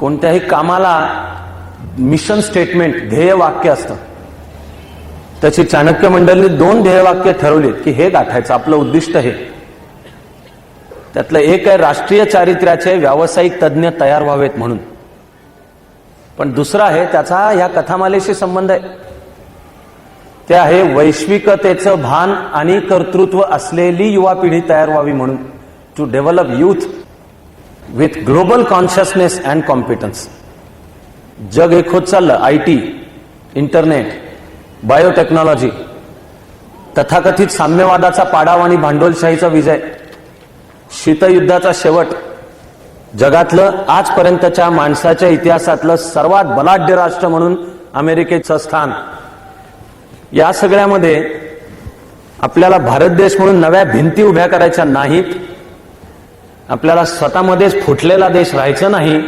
कोणत्याही कामाला mission statement, ध्येय वाक्य असतं. त्याची चाणक्य मंडळींनी 2 ध्येयवाक्य ठरवलीत की हे गाठायचं, आपलं उद्दिष्ट हे. त्यातलं एक आहे राष्ट्रीय चारित्र्याचे व्यावसायिक तज्ज्ञ तयार व्हावेत म्हणून. पण दुसरा आहे, त्याचा ह्या कथामालेशी संबंध आहे, ते आहे वैश्विकतेचं भान आणि कर्तृत्व असलेली युवा पिढी तयार व्हावी म्हणून. To develop youth with global consciousness and competence. जग एक होत चाललं, IT, इंटरनेट, बायोटेक्नॉलॉजी, तथाकथित साम्यवादाचा पाडाव आणि भांडवलशाहीचा विजय, शीतयुद्धाचा शेवट, जगातलं आजपर्यंतच्या माणसाच्या इतिहासातलं सर्वात बलाढ्य राष्ट्र म्हणून अमेरिकेचं स्थान. या सगळ्यामध्ये आपल्याला भारत देश म्हणून नव्या भिंती उभ्या करायच्या नाहीत. आपल्याला स्वतःमध्येच फुटलेला देश राहायचं नाही.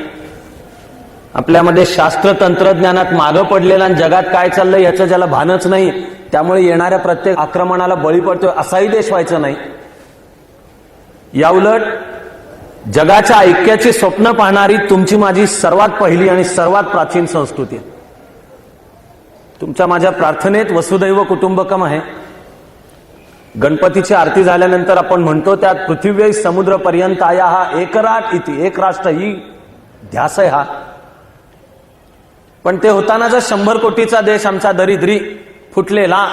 आपल्यामध्ये शास्त्र तंत्रज्ञानात मागं पडलेला आणि जगात काय चाललंय याचं ज्याला भानच नाही, त्यामुळे येणाऱ्या प्रत्येक आक्रमणाला बळी पडतोय असाही देश व्हायचं नाही. याउलट जगाच्या ऐक्याची स्वप्न पाहणारी तुमची माझी सर्वात पहिली आणि सर्वात प्राचीन संस्कृती आहे. तुमच्या माझ्या प्रार्थनेत वसुदैव कुटुंबकम आहे. गणपतीची आरती झाल्यानंतर आपण म्हणतो त्यात पृथिवी समुद्र पर्यंत आया हा एकराट इति, एक राष्ट्र ही ध्यास आहे हा. पण ते होताना जर 100 कोटीचा देश आमचा दरिद्री फुटलेला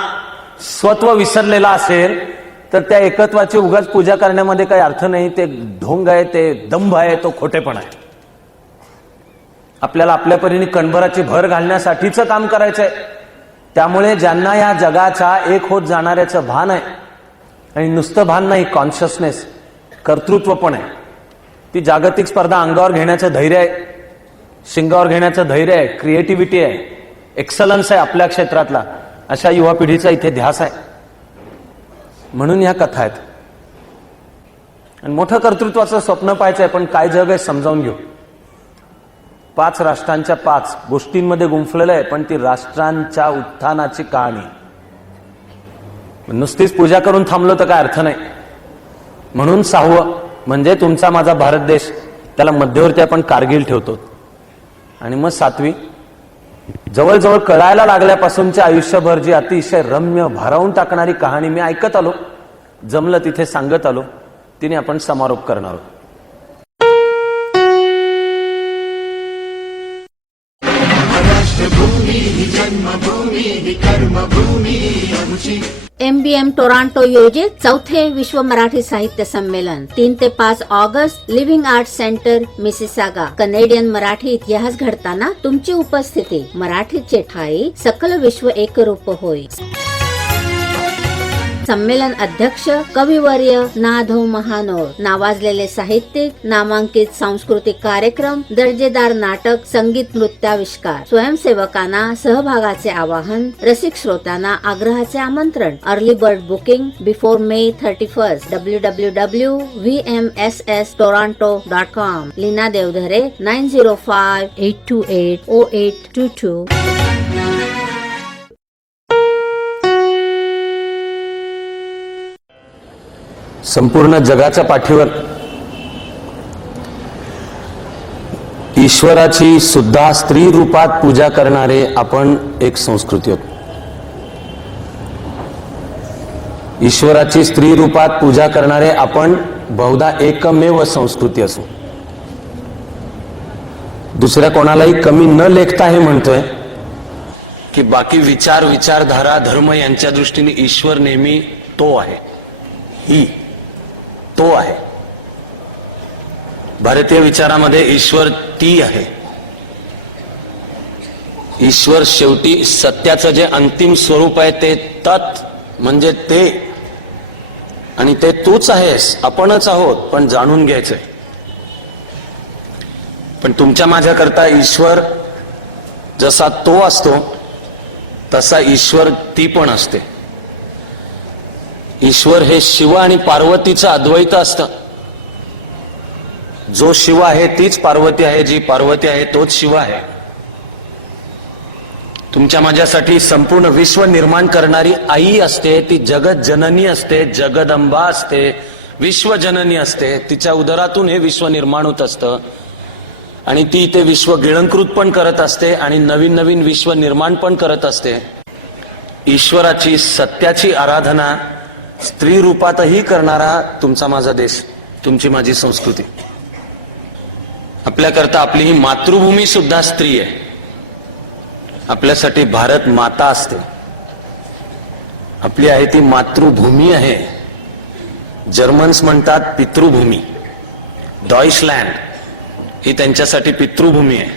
स्वत्व विसरलेला असेल तर त्या एकत्वाची उगाच पूजा करण्यामध्ये काही अर्थ नाही. ते ढोंग आहे, ते दंभ आहे, तो खोटेपणा आहे. आपल्याला आपल्या परीने कणभराची भर घालण्यासाठीचं काम करायचंय. त्यामुळे ज्यांना या जगाच्या एक होत जाणाऱ्याचं भान आहे, आणि नुसतं भान नाही, कॉन्शियसनेस, कर्तृत्व पण आहे. ती जागतिक स्पर्धा अंगावर घेण्याचं धैर्य आहे, शिंगावर घेण्याचं धैर्य आहे, क्रिएटिव्हिटी आहे, एक्सलन्स आहे आपल्या क्षेत्रातला, अशा युवा पिढीचा इथे ध्यास आहे. म्हणून ह्या कथा आहेत. आणि मोठं कर्तृत्वाचं स्वप्न पाहायचं आहे, पण काय जग आहे समजावून घेऊ. 5 राष्ट्रांच्या 5 गोष्टींमध्ये गुंफलेलं आहे, पण ती राष्ट्रांच्या उत्थानाची कहाणी. नुसतीच पूजा करून थांबलो तर काय अर्थ नाही. म्हणून 6वं म्हणजे तुमचा माझा भारत देश, त्याला मध्यवर्ती आपण कारगिल ठेवतो. आणि मग 7वी जवळजवळ कळायला लागल्यापासूनच्या आयुष्यभर जी अतिशय रम्य भारावून टाकणारी कहाणी मी ऐकत आलो, जमलं तिथे सांगत आलो, तिने आपण समारोप करणार आहोत. MBM टोरंटो योजित 4थे विश्व मराठी साहित्य संमेलन 3 ते 5 August living art centre Mississauga. Canadian Marathi इतिहास घडताना तुमची उपस्थिती. मराठीचे ठाई सकल विश्व एकरूप होय. संमेलन अध्यक्ष कविवर्य नाधव महानोर. नावाजलेले साहित्यिक, नामांकित सांस्कृतिक कार्यक्रम, दर्जेदार नाटक, संगीत, नृत्याविष्कार. स्वयंसेवकांना सहभागाचे आवाहन. रसिक श्रोत्यांना आग्रहाचे आमंत्रण. Early bird booking before May 31. www.vmsstoronto.com. Leena Devdhare 905-828-0822. संपूर्ण जगाच्या पाठीवर ईश्वराची सुद्धा स्त्री रूपात पूजा करणारे आपण एक संस्कृती आहोत. ईश्वराची स्त्री रूपात पूजा करणारे आपण बहुधा एकमेव संस्कृती असू. दुसऱ्या कोणालाही कमी न लेखता हे म्हणतोय की बाकी विचार, विचारधारा, धर्म यांच्या दृष्टीने ईश्वर नेहमी तो आहे, ही तो आहे. भारतीय विचारामध्ये ईश्वर ती आहे. ईश्वर शेवटी सत्याचं जे अंतिम स्वरूप आहे ते तत् म्हणजे ते, आणि ते तूच आहेस, आपणच आहोत, पण जाणून घ्यायचंय. पण तुमच्या माझ्याकरता ईश्वर जसा तो असतो तसा ईश्वर ती पण असते. ईश्वर हे शिव आणि पार्वतीचं अद्वैत असतं. जो शिव आहे तीच पार्वती आहे, जी पार्वती आहे तोच शिव आहे. तुमच्या माझ्यासाठी संपूर्ण विश्व निर्माण करणारी आई असते, ती जगत जननी असते, जगदंबा असते, विश्वजननी असते. तिच्या उदरातून हे विश्व निर्माण होत असतं. आणि ती ते विश्व गिळंकृत पण करत असते आणि नवीन नवीन विश्व निर्माण पण करत असते. ईश्वराची सत्याची आराधना स्त्री रूपातही करणारा तुमचा माझा देश, तुमची माझी संस्कृती. आपल्याकरता आपली ही मातृभूमी सुद्धा स्त्री आहे. आपल्यासाठी भारत माता असते. आपली आहे ती मातृभूमी आहे. जर्मन्स म्हणतात पितृभूमी. डॉइचलँड ही त्यांच्यासाठी पितृभूमी आहे.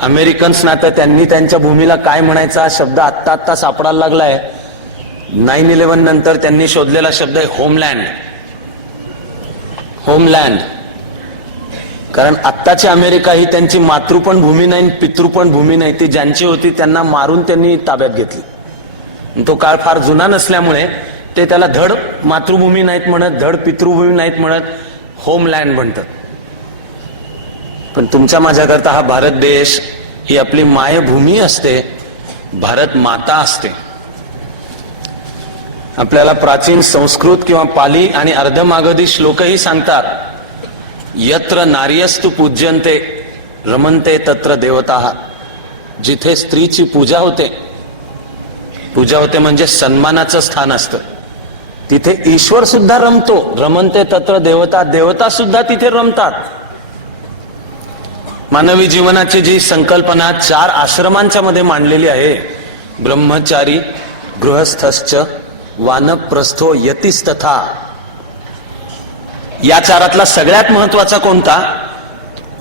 अमेरिकन्स ना तर त्यांनी त्यांच्या भूमीला काय म्हणायचा शब्द आत्ता आत्ता सापडायला लागलाय. 9/11 नंतर त्यांनी शोधलेला शब्द आहे होमलँड. होमलँड. कारण आत्ताची अमेरिका ही त्यांची मातृ पण भूमी नाही, पितृ पण भूमी नाही. ती ज्यांची होती त्यांना मारून त्यांनी ताब्यात घेतली. तो काळ फार जुना नसल्यामुळे ते त्याला धड मातृभूमी नाहीत म्हणत, धड पितृभूमी नाहीत म्हणत, होमलँड म्हणतात. पण तुमच्या माझ्याकरता हा भारत देश ही आपली मायभूमी असते, भारत माता असते. आपल्याला प्राचीन संस्कृत किंवा पाली आणि अर्धमागधी श्लोकही सांगतात, यत्र नार्यस्तु पूज्यन्ते रमन्ते तत्र देवताः. जिथे स्त्रीची पूजा होते, पूजा होते म्हणजे सन्मानाचं स्थान असतं, तिथे ईश्वर सुद्धा रमतो. रमन्ते तत्र देवता, देवता सुद्धा तिथे रमतात. मानवी जीवनाची जी संकल्पना 4 आश्रमांच्या मध्ये मांडलेली आहे, ब्रह्मचारी, गृहस्थश्च, वानप्रस्थो, यतिस्तथा. या 4तला सगळ्यात महत्वाचा कोणता?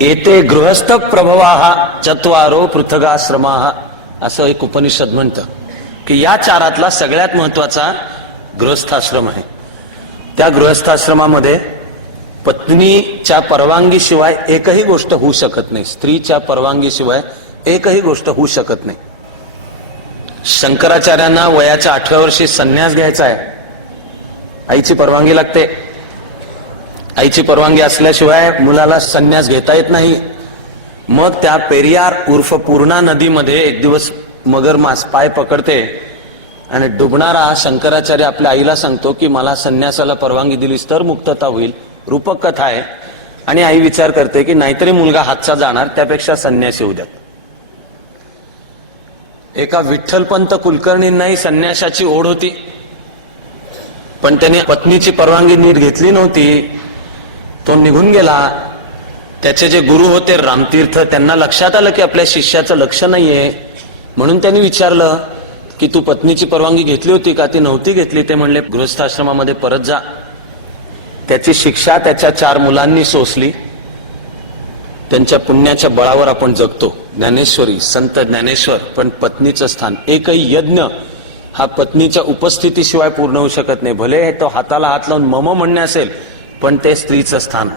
एते गृहस्थ प्रभवाः चत्वारो पृथगाश्रमाः, असं एक उपनिषद म्हणतं की या 4तला सगळ्यात महत्वाचा गृहस्थाश्रम आहे. त्या गृहस्थाश्रमामध्ये पत्नीच्या परवानगीशिवाय एकही गोष्ट होऊ शकत नाही. स्त्रीच्या परवानगीशिवाय एकही गोष्ट होऊ शकत नाही. शंकराचार्यांना वयाच्या 8व्या वर्षी संन्यास घ्यायचा आहे. आईची परवानगी लागते. आईची परवानगी असल्याशिवाय मुलाला संन्यास घेता येत नाही. मग त्या पेरियार उर्फ पूर्णा नदीमध्ये एक दिवस मगरमास पाय पकडते आणि डुबणारा शंकराचार्य आपल्या आईला सांगतो की मला संन्यासाला परवानगी दिलीस तर मुक्तता होईल. रूपक कथा आहे. आणि आई विचार करते की नाहीतरी मुलगा हातचा जाणार, त्यापेक्षा संन्यास येऊ द्यात. एका विठ्ठलपंत कुलकर्णींनाही संन्यासाची ओढ होती, पण त्याने पत्नीची परवानगी नीट घेतली नव्हती. तो निघून गेला. त्याचे जे गुरु होते रामतीर्थ, त्यांना लक्षात आलं की आपल्या शिष्याचं लक्ष नाहीये. म्हणून त्यांनी विचारलं की तू पत्नीची परवानगी घेतली होती का? ती नव्हती घेतली. ते म्हणले गृहस्थाश्रमामध्ये परत जा. त्याची शिक्षा त्याच्या 4 मुलांनी सोसली. त्यांच्या पुण्याच्या बळावर आपण जगतो. ज्ञानेश्वरी, संत ज्ञानेश्वर. पण पत्नीचं स्थान, एकही यज्ञ हा पत्नीच्या उपस्थितीशिवाय पूर्ण होऊ शकत नाही. भले तो हाताला हात लावून मम म्हणणे असेल, पण ते स्त्रीचं स्थान.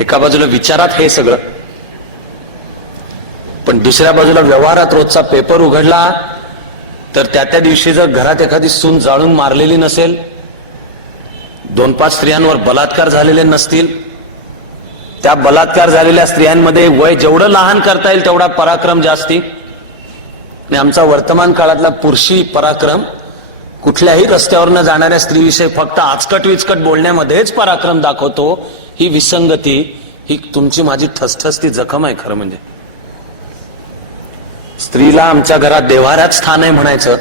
एका बाजूला विचारात हे सगळं, पण दुसऱ्या बाजूला व्यवहारात रोजचा पेपर उघडला तर त्या दिवशी जर घरात एखादी सून जाळून मारलेली नसेल, 2-5 स्त्रियांवर बलात्कार झालेले नसतील, त्या बलात्कार झालेल्या स्त्रियांमध्ये वय जेवढं लहान करता येईल तेवढा पराक्रम जास्ती. आणि आमचा वर्तमान काळातला पुरुषी पराक्रम कुठल्याही रस्त्यावरनं जाणाऱ्या स्त्रीविषयी फक्त आचकट विचकट बोलण्यामध्येच पराक्रम दाखवतो. ही विसंगती, ही तुमची माझी ठसठसती जखम आहे. खरं म्हणजे स्त्रीला आमच्या घरात देव्हाऱ्यात स्थान आहे म्हणायचं,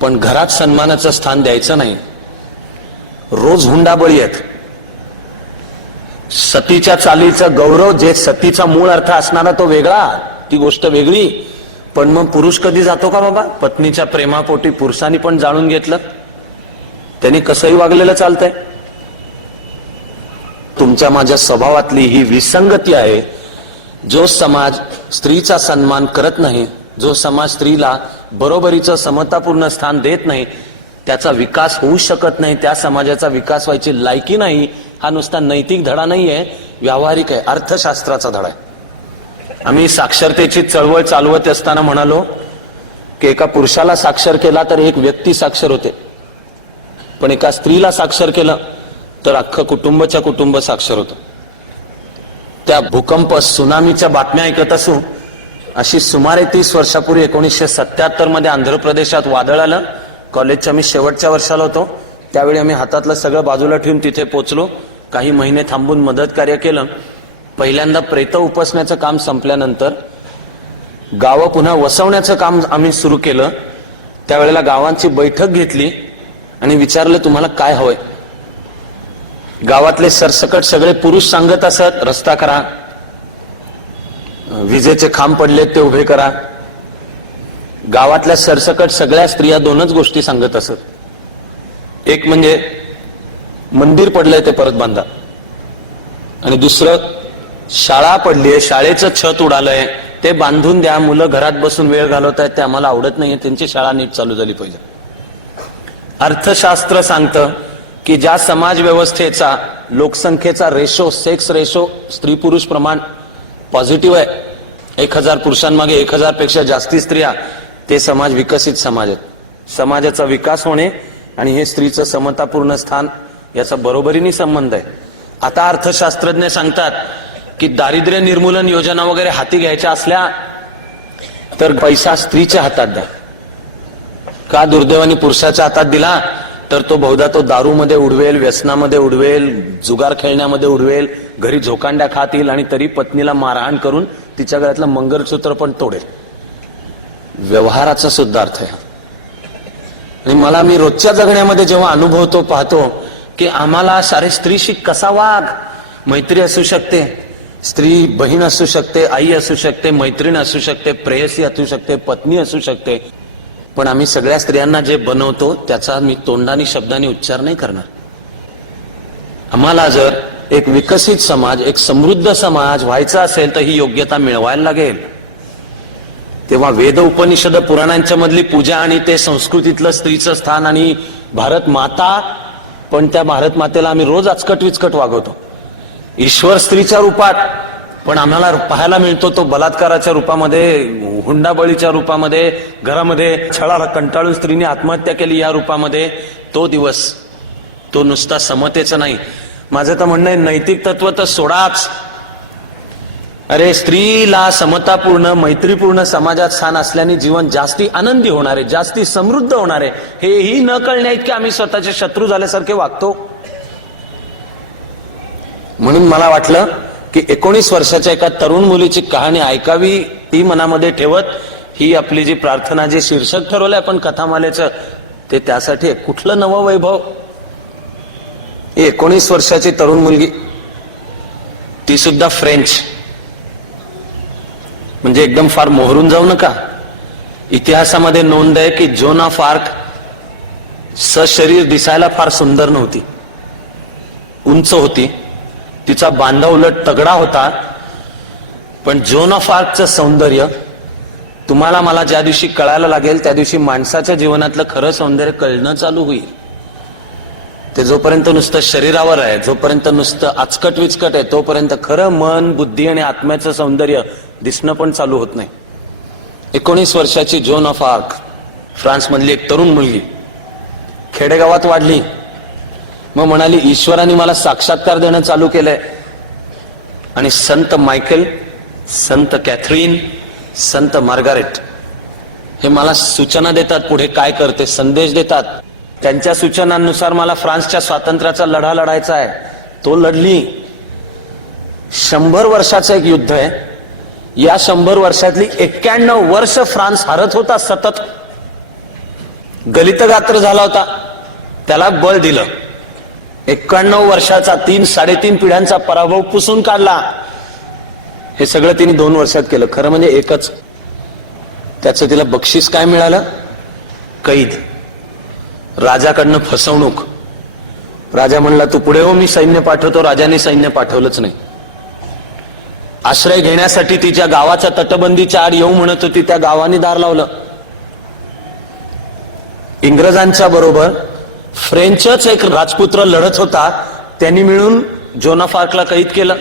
पण घरात सन्मानाचं स्थान द्यायचं नाही. रोज हुंडाबळी आहेत. सतीच्या चालीचा गौरव, जे सतीचा मूळ अर्थ असणारा तो वेगळा, ती गोष्ट वेगळी. पण मग पुरुष कधी जातो का बाबा? पत्नीच्या प्रेमापोटी पुरुषांनी पण जाणून घेतलं, त्यांनी कसंही वागलेलं चालतंय. तुमच्या माझ्या स्वभावातली ही विसंगती आहे. जो समाज स्त्रीचा सन्मान करत नाही, जो समाज स्त्रीला बरोबरीचं समतापूर्ण स्थान देत नाही, त्याचा विकास होऊ शकत नाही. त्या समाजाचा विकास व्हायची लायकी नाही. हा नुसता नैतिक धडा नाहीये, व्यावहारिक आहे, अर्थशास्त्राचा धडा आहे. आम्ही साक्षरतेची चळवळ चालवत असताना म्हणालो की एका पुरुषाला साक्षर केला तर एक व्यक्ती साक्षर होते, पण एका स्त्रीला साक्षर केलं तर अख्खं कुटुंबाच्या कुटुंब साक्षर होतं. त्या भूकंप सुनामीच्या बातम्या ऐकत असू, अशी सुमारे 30 वर्षापूर्वी 1977 मध्ये आंध्र प्रदेशात वादळ आलं. कॉलेजच्या मी शेवटच्या वर्षाला होतो. त्यावेळी आम्ही हातातलं सगळं बाजूला ठेवून तिथे पोचलो. काही महिने थांबून मदत कार्य केलं. पहिल्यांदा प्रेत उपसण्याचं काम संपल्यानंतर गावं पुन्हा वसवण्याचं काम आम्ही सुरू केलं. त्यावेळेला गावांची बैठक घेतली आणि विचारलं तुम्हाला काय हवंय. गावातले सरसकट सगळे पुरुष सांगत असत रस्ता करा, विजेचे खांब पडले ते उभे करा. गावातल्या सरसकट सगळ्या स्त्रिया दोनच गोष्टी सांगत असत. एक म्हणजे मंदिर पडलंय ते परत बांधा, आणि दुसरं शाळा पडलीये, शाळेचं छत उडालंय ते बांधून द्या. मुलं घरात बसून वेळ घालवत आहेत ते आम्हाला आवडत नाहीये, त्यांची शाळा नीट चालू झाली पाहिजे. अर्थशास्त्र सांगतं की ज्या समाज व्यवस्थेचा लोकसंख्येचा रेशो, सेक्स रेशो, स्त्री पुरुष प्रमाण पॉझिटिव्ह आहे, 1000 पुरुषांमागे 1000 पेक्षा जास्ती स्त्रिया, ते समाज विकसित समाज आहेत. समाजाचा विकास होणे आणि हे स्त्रीचं समतापूर्ण स्थान याचा बरोबरीने संबंध आहे. आता अर्थशास्त्रज्ञ सांगतात की दारिद्र्य निर्मूलन योजना वगैरे हाती घ्यायच्या असल्या तर पैसा स्त्रीच्या हातात द्या. का दुर्दैवाने पुरुषाच्या हातात दिला तर तो बहुधा तो दारूमध्ये उडवेल, व्यसनामध्ये उडवेल, जुगार खेळण्यामध्ये उडवेल, घरी झोकांड्या खातील आणि तरी पत्नीला मारहाण करून तिच्या गळ्यातलं मंगळसूत्र पण तोडेल. व्यवहाराचा सुद्धा अर्थ आहे. आणि मी रोजच्या जगण्यामध्ये जेव्हा अनुभवतो, पाहतो की आम्हाला सारे स्त्रीशी कसा वाग. मैत्री असू शकते, स्त्री बहीण असू शकते, आई असू शकते, मैत्रीण असू शकते, प्रेयसी असू शकते, पत्नी असू शकते, पण आम्ही सगळ्या स्त्रियांना जे बनवतो त्याचा मी तोंडाने शब्दाने उच्चार नाही करणार. आम्हाला जर एक विकसित समाज, एक समृद्ध समाज व्हायचा असेल तर ही योग्यता मिळवायला लागेल. तेव्हा वेद, उपनिषद, पुराणांच्या मधली पूजा आणि ते संस्कृतीतलं स्त्रीचं स्थान आणि भारत माता, पण त्या भारत मातेला आम्ही रोज आचकट विचकट वागवतो. ईश्वर स्त्रीच्या रूपात, पण आम्हाला पाहायला मिळतो तो बलात्काराच्या रूपामध्ये, हुंडाबळीच्या रूपामध्ये, घरामध्ये छळाला कंटाळून स्त्रीने आत्महत्या केली या रूपामध्ये. तो दिवस तो नुसता समतेचा नाही. माझं तर म्हणणं आहे नैतिक तत्व तर सोडाच. अरे स्त्रीला समतापूर्ण, मैत्रीपूर्ण समाजात स्थान असल्याने जीवन जास्ती आनंदी होणार आहे, जास्ती समृद्ध होणार आहे. हेही न कळण्या इतके आम्ही स्वतःचे शत्रू झाल्यासारखे वागतो. म्हणून मला वाटलं की 19 वर्षाच्या एका तरुण मुलीची कहाणी ऐकावी, ती मनामध्ये ठेवत ही आपली जी प्रार्थना, जे शीर्षक ठरवलंय आपण कथामालेचं, ते त्यासाठी कुठलं नवं वैभव. 19 वर्षाची तरुण मुलगी, ती सुद्धा फ्रेंच, म्हणजे एकदम फार मोहरून जाऊ नका. इतिहासामध्ये नोंद आहे की जोन ऑफ आर्क सशरीर दिसायला फार सुंदर नव्हती, उंच होती, तिचा बांधा उलट तगडा होता. पण जोन ऑफ आर्कचं सौंदर्य तुम्हाला मला ज्या दिवशी कळायला लागेल त्या दिवशी माणसाच्या जीवनातलं खरं सौंदर्य कळणं चालू होईल. ते जोपर्यंत नुसतं शरीरावर आहे, जोपर्यंत नुसतं आचकट विचकट आहे, तोपर्यंत खरं मन, बुद्धी आणि आत्म्याचं सौंदर्य दिसणं पण चालू होत नाही. 19 वर्षाची जोन ऑफ आर्क, फ्रान्स मधली एक तरुण मुलगी, खेडेगावात वाढली. मग म्हणाली ईश्वराने मला साक्षात्कार देणं चालू केलंय. आणि संत मायकेल, संत कॅथरीन, संत मार्गारेट हे मला सूचना देतात, पुढे काय करते, संदेश देतात. त्यांच्या सूचनांनुसार मला फ्रान्सच्या स्वातंत्र्याचा लढा लढायचा आहे. तो लढली. 100 वर्षाचं एक युद्ध आहे. या 100 वर्षातली 91 वर्ष फ्रान्स हरत होता सतत. गलितगात्र झाला होता, त्याला बळ दिलं. 91 वर्षाचा 3-3.5 पिढ्यांचा पराभव पुसून काढला. हे सगळं तिने 2 वर्षात केलं. खरं म्हणजे एकच. त्याचं तिला बक्षीस काय मिळालं? कैद. राजाकडनं फसवणूक. राजा म्हणला तू पुढे हो, मी सैन्य पाठवतो. राजाने सैन्य पाठवलंच नाही. आश्रय घेण्यासाठी तिच्या गावाच्या तटबंदीच्या आड येऊ म्हणत होती, त्या गावाने दार लावलं. इंग्रजांच्या बरोबर फ्रेंचच एक राजपुत्र लढत होता, त्यांनी मिळून जोन ऑफ आर्कला कैद केलं.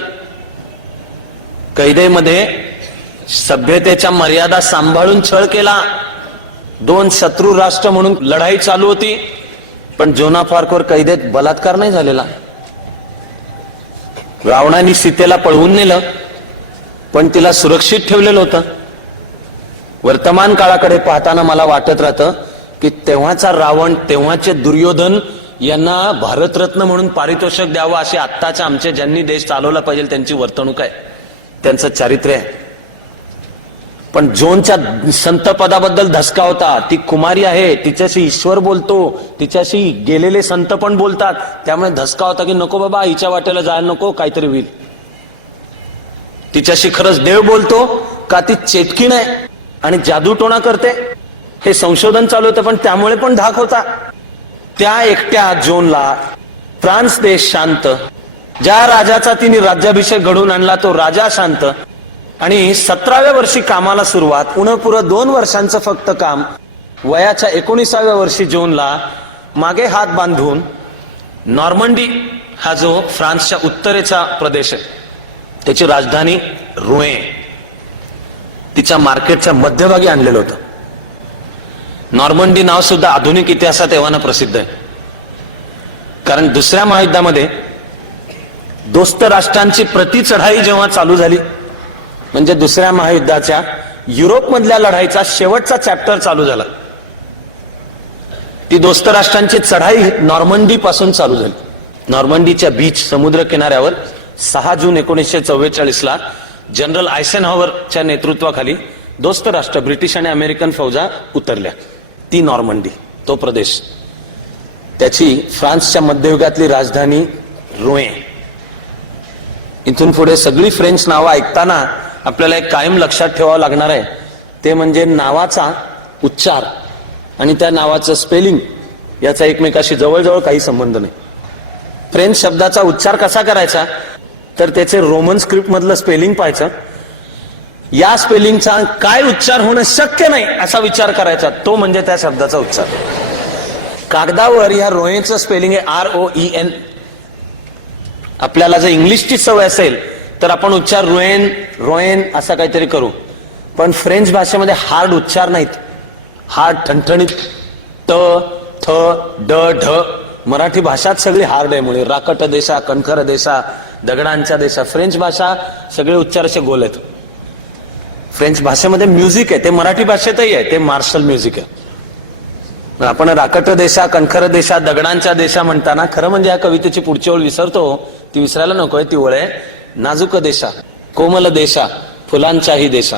कैदेमध्ये सभ्यतेच्या मर्यादा सांभाळून छळ केला. 2 शत्रू राष्ट्र म्हणून लढाई चालू होती, पण जोन ऑफ आर्कवर कैदेत बलात्कार नाही झालेला. रावणाने सीतेला पळवून नेलं, पण तिला सुरक्षित ठेवलेलं होतं. वर्तमान काळाकडे पाहताना मला वाटत राहतं की तेव्हाचा रावण, तेव्हाचे दुर्योधन यांना भारतरत्न म्हणून पारितोषिक द्यावं अशी आत्ताच्या आमचे ज्यांनी देश चालवला पाहिजे त्यांची वर्तणूक आहे. त्यांचं चारित्र्य आहे. पण जोनच्या संत पदाबद्दल धसका होता. ती कुमारी आहे, तिच्याशी ईश्वर बोलतो, तिच्याशी गेलेले संत पण बोलतात, त्यामुळे धसका होता की नको बाबा हिच्या वाटेला जायला नको, काहीतरी होईल. तिच्याशी खरंच देव बोलतो का ती चेटकीण आहे आणि जादूटोणा करते, हे संशोधन चालू होतं. पण त्यामुळे पण धाक होता. त्या एकट्या जोनला फ्रान्स देश शांत, ज्या राजाचा तिने राज्याभिषेक घडवून आणला तो राजा शांत, आणि 17व्या वर्षी कामाला सुरुवात, पुढं 2 वर्षांचं फक्त काम. वयाच्या 19व्या वर्षी जोनला मागे हात बांधून नॉर्मंडी हा जो फ्रान्सच्या उत्तरेचा प्रदेश आहे त्याची राजधानी रोए तिच्या मार्केटच्या मध्यभागी आणलेलं होतं. नॉर्मंडी नाव सुद्धा आधुनिक इतिहासात एव्हाना प्रसिद्ध आहे, कारण दुसऱ्या महायुद्धामध्ये दोस्त राष्ट्रांची प्रतिचढाई जेव्हा चालू झाली, म्हणजे दुसऱ्या महायुद्धाच्या युरोपमधल्या लढाईचा शेवटचा चॅप्टर चालू झाला. ती दोस्त राष्ट्रांची चढाई नॉर्मंडी पासून चालू झाली. नॉर्मंडीच्या बीच समुद्र किनाऱ्यावर 6 जून 1944 ला जनरल आयसेनहॉवरच्या नेतृत्वाखाली दोस्त राष्ट्र ब्रिटिश आणि अमेरिकन फौजा उतरल्या. ती नॉर्मंडी, तो प्रदेश, त्याची फ्रान्सच्या मध्ययुगातली राजधानी रोए. इथून पुढे सगळी फ्रेंच नावं ऐकताना आपल्याला एक कायम लक्षात ठेवावं लागणार आहे, ते म्हणजे नावाचा उच्चार आणि त्या नावाचं स्पेलिंग याचा एकमेकाशी जवळजवळ काही संबंध नाही. फ्रेंच शब्दाचा उच्चार कसा करायचा तर त्याचे रोमन स्क्रिप्ट मधलं स्पेलिंग पाहायचं, या स्पेलिंगचा काय उच्चार होणं शक्य नाही असा विचार करायचा, तो म्हणजे त्या शब्दाचा उच्चार. कागदावर या रोएचं स्पेलिंग आहे ROEN. आपल्याला जर इंग्लिशची सवय असेल तर आपण उच्चार रोएन रोएन असा काहीतरी करू, पण फ्रेंच भाषेमध्ये हार्ड उच्चार नाहीत, हार्ड ठणठणीत ट थ ड ढ. मराठी भाषाच सगळी हार्ड आहे, मुळे राकट देशा, कणखर देशा, दगडांच्या देशा. फ्रेंच भाषा सगळे उच्चार असे गोल आहेत. फ्रेंच भाषेमध्ये म्युझिक आहे, ते मराठी भाषेतही आहे, ते मार्शल म्युझिक आहे. आपण राकट देशा, कणखर देशा, दगडांच्या देशा म्हणताना खरं म्हणजे या कवितेची पुढची ओळ विसरतो, ती विसरायला नकोय. ती ओळ आहे नाजूक देशा, कोमल देशा, फुलांच्याही देशा.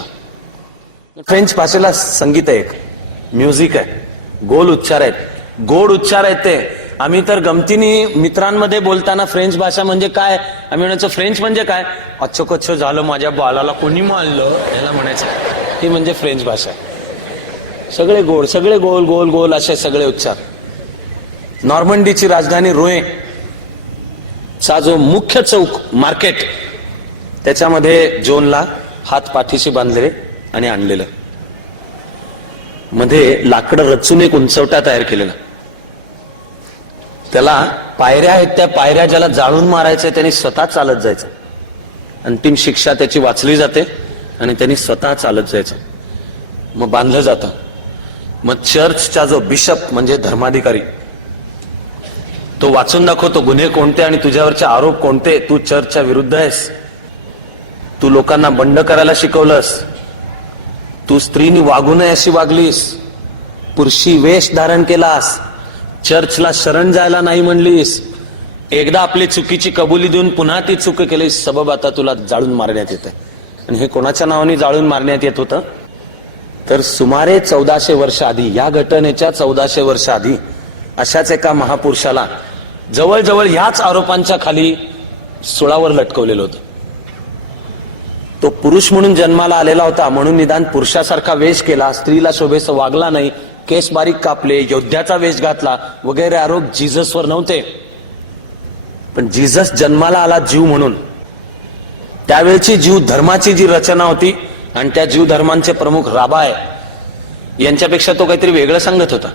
फ्रेंच भाषेला संगीत आहे, एक म्युझिक आहे, गोल उच्चार आहेत, गोड उच्चार आहेत ते. आम्ही तर गमतीने मित्रांमध्ये बोलताना फ्रेंच भाषा म्हणजे काय आम्ही म्हणायचं, फ्रेंच म्हणजे काय, अच्छो कच्छो झालं माझ्या बाळाला कोणी मारलं याला म्हणायचं, ही म्हणजे फ्रेंच भाषा आहे. सगळे गोड, सगळे गोल गोल गोल असे सगळे उच्चार. नॉर्मंडीची राजधानी रोए चा जो मुख्य चौक मार्केट, त्याच्यामध्ये जोनला हात पाठीशी बांधलेले आणि आणलेलं, मध्ये लाकडं रचून एक उंचवटा तयार केलेला. त्याला पायऱ्या आहेत, त्या पायऱ्या ज्याला जाळून मारायचं त्यांनी स्वतः चालत जायचं. अंतिम शिक्षा त्याची वाचली जाते आणि त्यांनी स्वतः चालत जायचं. मग बांधलं जातं. मग चर्चचा जो बिशप म्हणजे धर्माधिकारी, तो वाचून दाखवतो गुन्हे कोणते आणि तुझ्यावरचे आरोप कोणते. तू चर्चच्या विरुद्ध आहेस, तू लोकांना बंड करायला शिकवलंस, तू स्त्रीनी वागू नये अशी वागलीस, पुरुषी वेश धारण केलास, चर्चला शरण जायला नाही म्हणलीस, एकदा आपली चुकीची कबुली देऊन पुन्हा ती चूक केलीस, सबब आता तुला जाळून मारण्यात येते. आणि हे कोणाच्या नावाने जाळून मारण्यात येत होतं तर सुमारे 1400 वर्ष आधी, या घटनेच्या 1400 वर्ष आधी अशाच एका महापुरुषाला जवळजवळ ह्याच आरोपांच्या खाली सुळावर लटकवलेलं होतं. तो पुरुष म्हणून जन्माला आलेला होता, म्हणून निदान पुरुषासारखा वेश केला, स्त्रीला शोभेस वागला नाही, केस बारीक कापले, योद्ध्याचा वेश घातला वगैरे आरोप जीससवर नव्हते. पण जीसस जन्माला आला जीव म्हणून. त्यावेळची जीव धर्माची जी रचना होती आणि त्या जीव धर्मांचे प्रमुख राबाय यांच्यापेक्षा तो काहीतरी वेगळं सांगत होता.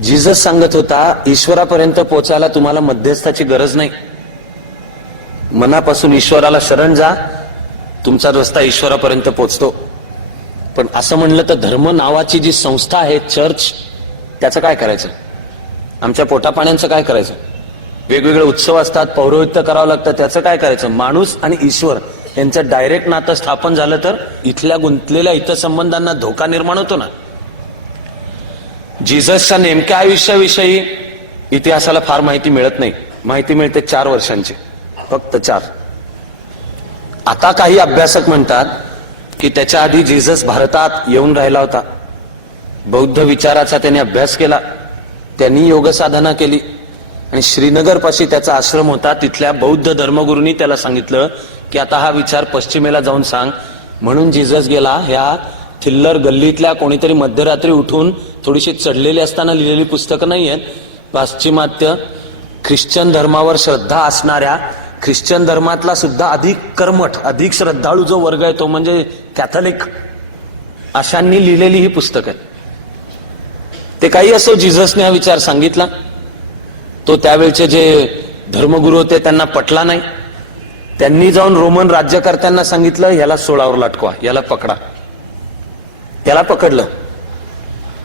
जीसस सांगत होता, ईश्वरापर्यंत पोहोचायला तुम्हाला मध्यस्थाची गरज नाही, मनापासून ईश्वराला शरण जा, तुमचा रस्ता ईश्वरापर्यंत पोहोचतो. पण असं म्हणलं तर धर्म नावाची जी संस्था आहे चर्च, त्याचं काय करायचं, आमच्या पोटापाण्यांचं काय करायचं, वेगवेगळे उत्सव असतात, पौरोहित्य करावं लागतं, त्याचं काय करायचं. माणूस आणि ईश्वर यांचं डायरेक्ट नातं स्थापन झालं तर इथल्या गुंतलेल्या हितसंबंधांना धोका निर्माण होतो ना. जीससच्या नेमक्या आयुष्याविषयी इतिहासाला फार माहिती मिळत नाही. माहिती मिळते 4 वर्षांची, फक्त 4. आता काही अभ्यासक म्हणतात की त्याच्या आधी जीसस भारतात येऊन राहिला होता, बौद्ध विचाराचा त्याने अभ्यास केला, त्यांनी योग साधना केली आणि श्रीनगर पाशी त्याचा आश्रम होता. तिथल्या बौद्ध धर्मगुरूंनी त्याला सांगितलं की आता हा विचार पश्चिमेला जाऊन सांग. म्हणून जीसस गेला. ह्या थिल्लर गल्लीतल्या कोणीतरी मध्यरात्री उठून थोडीशी चढलेली असताना लिहिलेली पुस्तकं नाही आहेत. पाश्चिमात्य ख्रिश्चन धर्मावर श्रद्धा असणाऱ्या, ख्रिश्चन धर्मातला सुद्धा अधिक कर्मठ, अधिक श्रद्धाळू जो वर्ग आहे तो म्हणजे कॅथलिक, अशांनी लिहिलेली ही पुस्तक आहे. ते काही असो, जीससने हा विचार सांगितला. तो त्यावेळचे जे धर्मगुरू होते त्यांना पटला नाही. त्यांनी जाऊन रोमन राज्यकर्त्यांना सांगितलं याला सोळावर लटकवा, याला पकडा. त्याला पकडलं.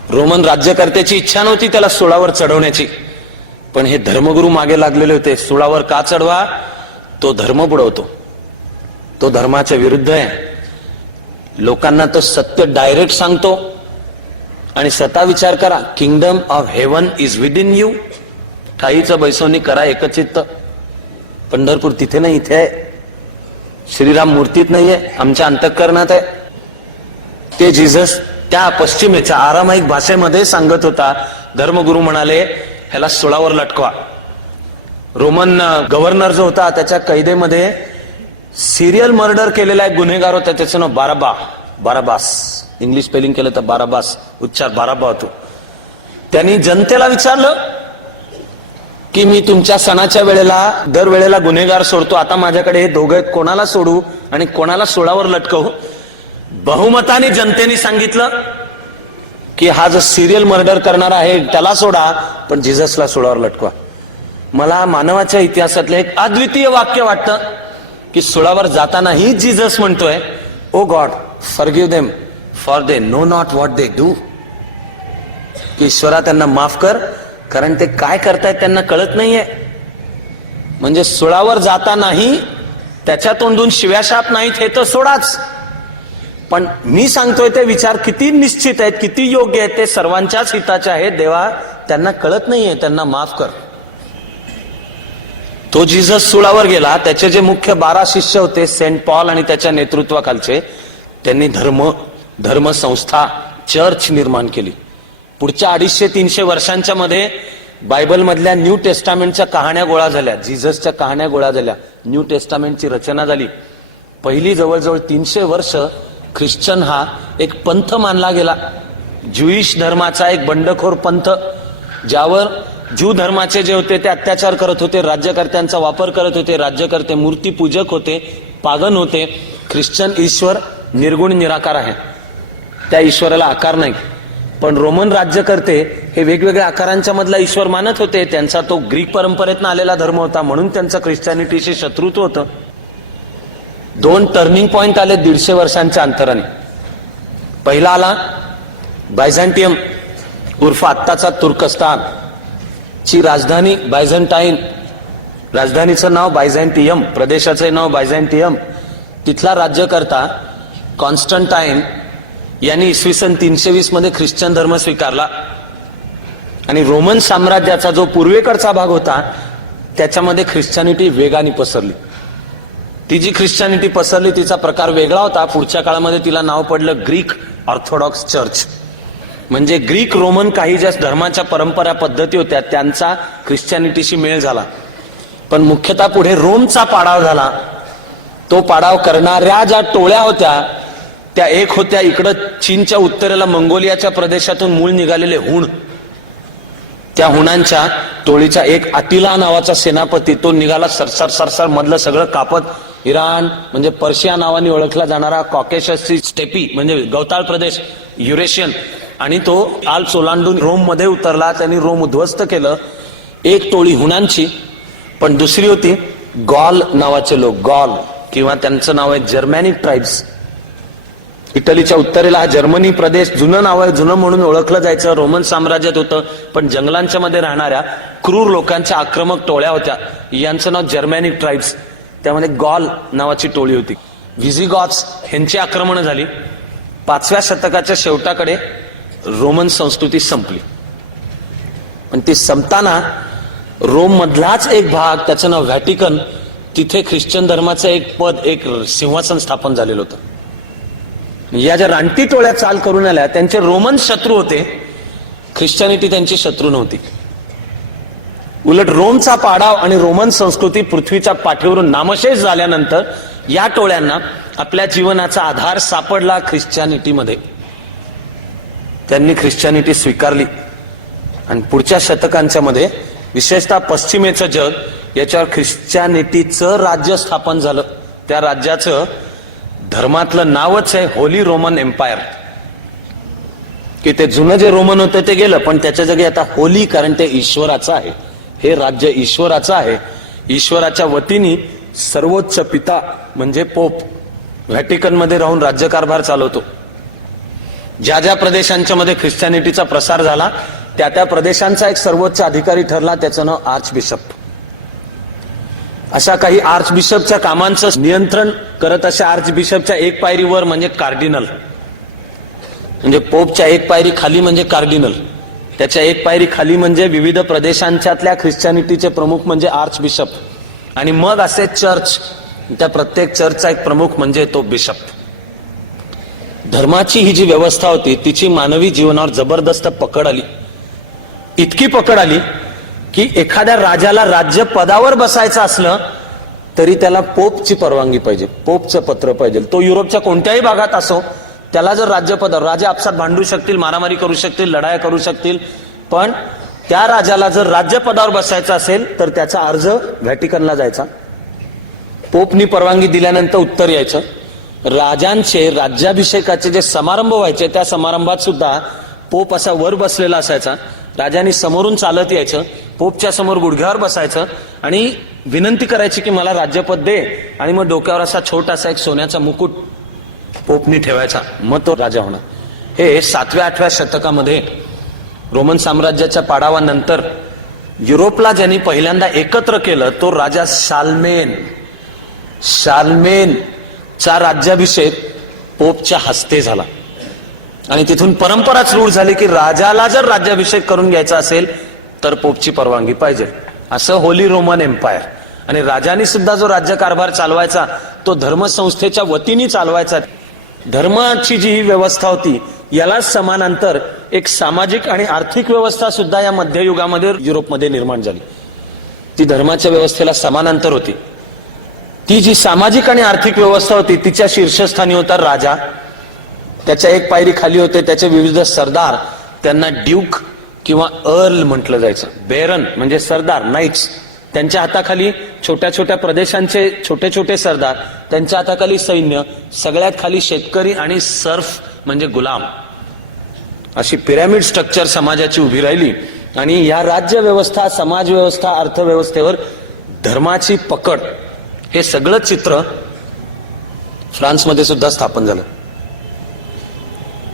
रोमन राज्यकर्त्याची इच्छा नव्हती त्याला सोळावर चढवण्याची, पण हे धर्मगुरू मागे लागलेले होते. सोळावर का चढवा? तो धर्म बुडवतो, तो धर्माच्या विरुद्ध आहे. लोकांना तो सत्य डायरेक्ट सांगतो. आणि स्वतः विचार करा, kingdom of heaven is within you. ठाईचं बैसवणी करा एकचित्त. पंढरपूर तिथे नाही, इथे आहे. श्रीराम मूर्तीत नाहीये, आमच्या अंतःकरणात आहे. ते जीसस त्या पश्चिमेच्या आरामाईक भाषेमध्ये सांगत होता. धर्मगुरू म्हणाले ह्याला सोळावर लटकवा. रोमन गव्हर्नर जो होता त्याच्या कैदेमध्ये सिरियल मर्डर केलेला एक गुन्हेगार होता, त्याचं नाव बाराबास. इंग्लिश स्पेलिंग केलं तर बाराबास, उच्चार बाराबा होतो. त्यांनी जनतेला विचारलं की मी तुमच्या सणाच्या वेळेला दरवेळेला गुन्हेगार सोडतो, आता माझ्याकडे हे दोघं आहेत, कोणाला सोडू आणि कोणाला सोळावर लटकवू? बहुमताने जनतेने सांगितलं की हा जो सिरियल मर्डर करणारा आहे त्याला सोडा, पण जीससला सोळावर लटकवा. मला मानवाच्या इतिहासातलं एक अद्वितीय वाक्य वाटतं की सोळावर जातानाही जीसस म्हणतोय, oh God forgive them for they know not what they do. की ईश्वरा त्यांना माफ कर, कारण ते काय करतायत त्यांना कळत नाहीये. म्हणजे सोळावर जातानाही त्याच्या तोंडून शिव्याशाप नाहीत हे तर सोडाच, पण मी सांगतोय ते विचार किती निश्चित आहेत, किती योग्य आहेत, ते सर्वांच्याच हिताचे आहेत. देवा त्यांना कळत नाहीये, त्यांना माफ कर. तो जीसस सुळावर गेला. त्याचे जे मुख्य 12 शिष्य होते, सेंट पॉल आणि त्याच्या नेतृत्वाखालचे, त्यांनी धर्म संस्था, चर्च निर्माण केली. पुढच्या 250-300 वर्षांच्या मध्ये बायबल मधल्या न्यू टेस्टामेंटच्या कहाण्या गोळा झाल्या, जीससच्या कहाण्या गोळा झाल्या, न्यू टेस्टामेंटची रचना झाली. पहिली जवळजवळ 300 वर्ष ख्रिश्चन हा एक पंथ मानला गेला, ज्युईश धर्माचा एक बंडखोर पंथ, ज्यावर ज्यू धर्माचे जे होते ते अत्याचार करत होते, राज्यकर्त्यांचा वापर करत होते. राज्यकर्ते मूर्ती पूजक होते, पागन होते. ख्रिश्चन ईश्वर निर्गुण निराकार आहे, त्या ईश्वराला आकार नाही. पण रोमन राज्यकर्ते हे वेगवेगळ्या आकारांच्या मधला ईश्वर मानत होते. त्यांचा तो ग्रीक परंपरेतनं आलेला धर्म होता, म्हणून त्यांचं ख्रिश्चॅनिटीशी शत्रुत्व होतं. 2 टर्निंग पॉइंट आले 150 वर्षांच्या अंतराने. पहिला आला बायझॅन्टियम उर्फ आत्ताचा तुर्कस्तान ची राजधानी बायझंटाईन, राजधानीचं नाव बायझॅन्टियम, प्रदेशाचं नाव बायझॅन्टियम. तिथला राज्यकर्ता कॉन्स्टंटाईन यांनी इसवी सन 320 मध्ये ख्रिश्चन धर्म स्वीकारला. आणि रोमन साम्राज्याचा जो पूर्वेकडचा भाग होता त्याच्यामध्ये ख्रिश्चॅनिटी वेगाने पसरली. ती जी ख्रिश्चॅनिटी पसरली तिचा प्रकार वेगळा होता. पुढच्या काळामध्ये तिला नाव पडलं ग्रीक ऑर्थोडॉक्स चर्च. म्हणजे ग्रीक रोमन काही ज्या धर्माच्या परंपरा पद्धती होत्या त्यांचा ख्रिश्चॅनिटीशी मेळ झाला. पण मुख्यतः पुढे रोमचा पाडाव झाला. तो पाडाव करणाऱ्या ज्या टोळ्या होत्या त्या एक होत्या इकडं चीनच्या उत्तरेला मंगोलियाच्या प्रदेशातून मूळ निघालेले हुण. त्या हुणांच्या टोळीचा एक अतिला नावाचा सेनापती, तो निघाला सरसर मधलं सगळं कापत इराण म्हणजे पर्शिया नावाने ओळखला जाणारा कॉकेशसची स्टेपी म्हणजे गवताळ प्रदेश, युरेशियन, आणि तो आल्प्स ओलांडून रोम मध्ये उतरला. त्यांनी रोम उद्ध्वस्त केलं. एक टोळी हुणांची, पण दुसरी होती गॉल नावाचे लोक, गॉल किंवा त्यांचं नाव आहे जर्मॅनिक ट्राईब्स. इटलीच्या उत्तरेला हा जर्मनी प्रदेश, जुनं नाव आहे, जुनं म्हणून ओळखलं जायचं, रोमन साम्राज्यात होतं. पण जंगलांच्या मध्ये राहणाऱ्या क्रूर लोकांच्या आक्रमक टोळ्या होत्या, यांचं नाव जर्मॅनिक ट्राईब्स. त्यामध्ये गॉल नावाची टोळी होती. व्हिजिगॉथ्स ह्यांची आक्रमणं झाली. 5व्या शतकाच्या शेवटाकडे रोमन संस्कृती संपली. पण ती संपताना रोम मधलाच एक भाग, त्याचं नाव व्हॅटिकन, तिथे ख्रिश्चन धर्माचं एक पद, एक सिंहासन स्थापन झालेलं होतं. या ज्या रानटी टोळ्या चाल करून आल्या त्यांचे रोमन शत्रू होते, ख्रिश्चनिटी त्यांची शत्रू नव्हती. उलट रोमचा पाडाव आणि रोमन संस्कृती पृथ्वीच्या पाठीवरून नामशेष झाल्यानंतर या टोळ्यांना आपल्या जीवनाचा आधार सापडला ख्रिश्चनिटीमध्ये. त्यांनी ख्रिश्चनिटी स्वीकारली आणि पुढच्या शतकांच्या मध्ये विशेषतः पश्चिमेचं जग याच्यावर ख्रिश्चनिटीचं राज्य स्थापन झालं. त्या राज्याचं धर्मातलं नावच आहे होली रोमन एम्पायर. की ते जुनं जे रोमन होतं ते गेलं, पण त्याच्या जागी आता होली, कारण ते ईश्वराचं आहे. हे राज्य ईश्वराचं आहे. ईश्वराच्या वतीने सर्वोच्च पिता म्हणजे पोप व्हॅटिकन मध्ये राहून राज्यकारभार चालवतो. ज्या ज्या प्रदेशांच्या मध्ये ख्रिश्चनिटीचा प्रसार झाला त्या त्या प्रदेशांचा एक सर्वोच्च अधिकारी ठरला, त्याचं नाव आर्च बिशप. अशा काही आर्च बिशपच्या कामांचं नियंत्रण करत अशा आर्च बिशपच्या एक पायरीवर म्हणजे कार्डिनल, म्हणजे पोपच्या एक पायरी खाली म्हणजे कार्डिनल, त्याच्या एक पायरी खाली म्हणजे विविध प्रदेशांच्यातल्या ख्रिश्चनिटीचे प्रमुख म्हणजे आर्च बिशप, आणि मग असे चर्च, त्या प्रत्येक चर्चचा एक प्रमुख म्हणजे तो बिशप. धर्माची ही जी व्यवस्था होती तिची मानवी जीवनावर जबरदस्त पकड आली. इतकी पकड आली की एखाद्या राजाला राज्य पदावर बसायचं असलं तरी त्याला पोपची परवानगी पाहिजे, पोपचं पत्र पाहिजे. तो युरोपच्या कोणत्याही भागात असो, त्याला जर राज्यपदावर, राजे आपसात भांडू शकतील, मारामारी करू शकतील, लढाया करू शकतील, पण त्या राजाला जर राज्यपदावर बसायचं असेल तर त्याचा अर्ज व्हॅटिकनला जायचा. पोपनी परवानगी दिल्यानंतर उत्तर यायचं. राजांचे राज्याभिषेकाचे जे समारंभ व्हायचे त्या समारंभात सुद्धा पोप असा वर बसलेला असायचा. राजांनी समोरून चालत यायचं, पोपच्या समोर गुडघ्यावर बसायचं आणि विनंती करायची की मला राज्यपद दे, आणि मग डोक्यावर असा छोटासा एक सोन्याचा मुकुट पोपनी ठेवायचा, मग तो राजा होणार. हे 7व्या-8व्या शतकामध्ये रोमन साम्राज्याच्या पाडावानंतर युरोपला ज्यांनी पहिल्यांदा एकत्र केलं तो राजा शाल्मेनचा राज्याभिषेक पोपच्या हस्ते झाला. आणि तिथून परंपराच रूढ झाली की राजाला जर राज्याभिषेक करून घ्यायचा असेल तर पोपची परवानगी पाहिजे. असं होली रोमन एम्पायर. आणि राजांनी सुद्धा जो राज्यकारभार चालवायचा तो धर्मसंस्थेच्या वतीने चालवायचा. धर्माची जी ही व्यवस्था होती याला समानांतर एक सामाजिक आणि आर्थिक व्यवस्था सुद्धा या मध्ययुगामध्ये युरोपमध्ये निर्माण झाली. ती धर्माच्या व्यवस्थेला समानांतर होती. ती जी सामाजिक आणि आर्थिक व्यवस्था होती तिच्या शीर्षस्थानी होता राजा, त्याच्या एक पायरी खाली होते त्याचे विविध सरदार, त्यांना ड्यूक किंवा अर्ल म्हटलं जायचं. बेरन म्हणजे सरदार, नाईट्स, त्यांच्या हाताखाली छोट्या छोट्या प्रदेशांचे छोटे छोटे सरदार, त्यांच्या हाताखाली सैन्य, सगळ्यात खाली शेतकरी आणि सर्फ म्हणजे गुलाम. अशी पिरॅमिड स्ट्रक्चर समाजाची उभी राहिली. आणि या राज्य व्यवस्था, समाज व्यवस्था, अर्थव्यवस्थेवर धर्माची पकड, हे सगळं चित्र फ्रान्समध्ये सुद्धा स्थापन झालं.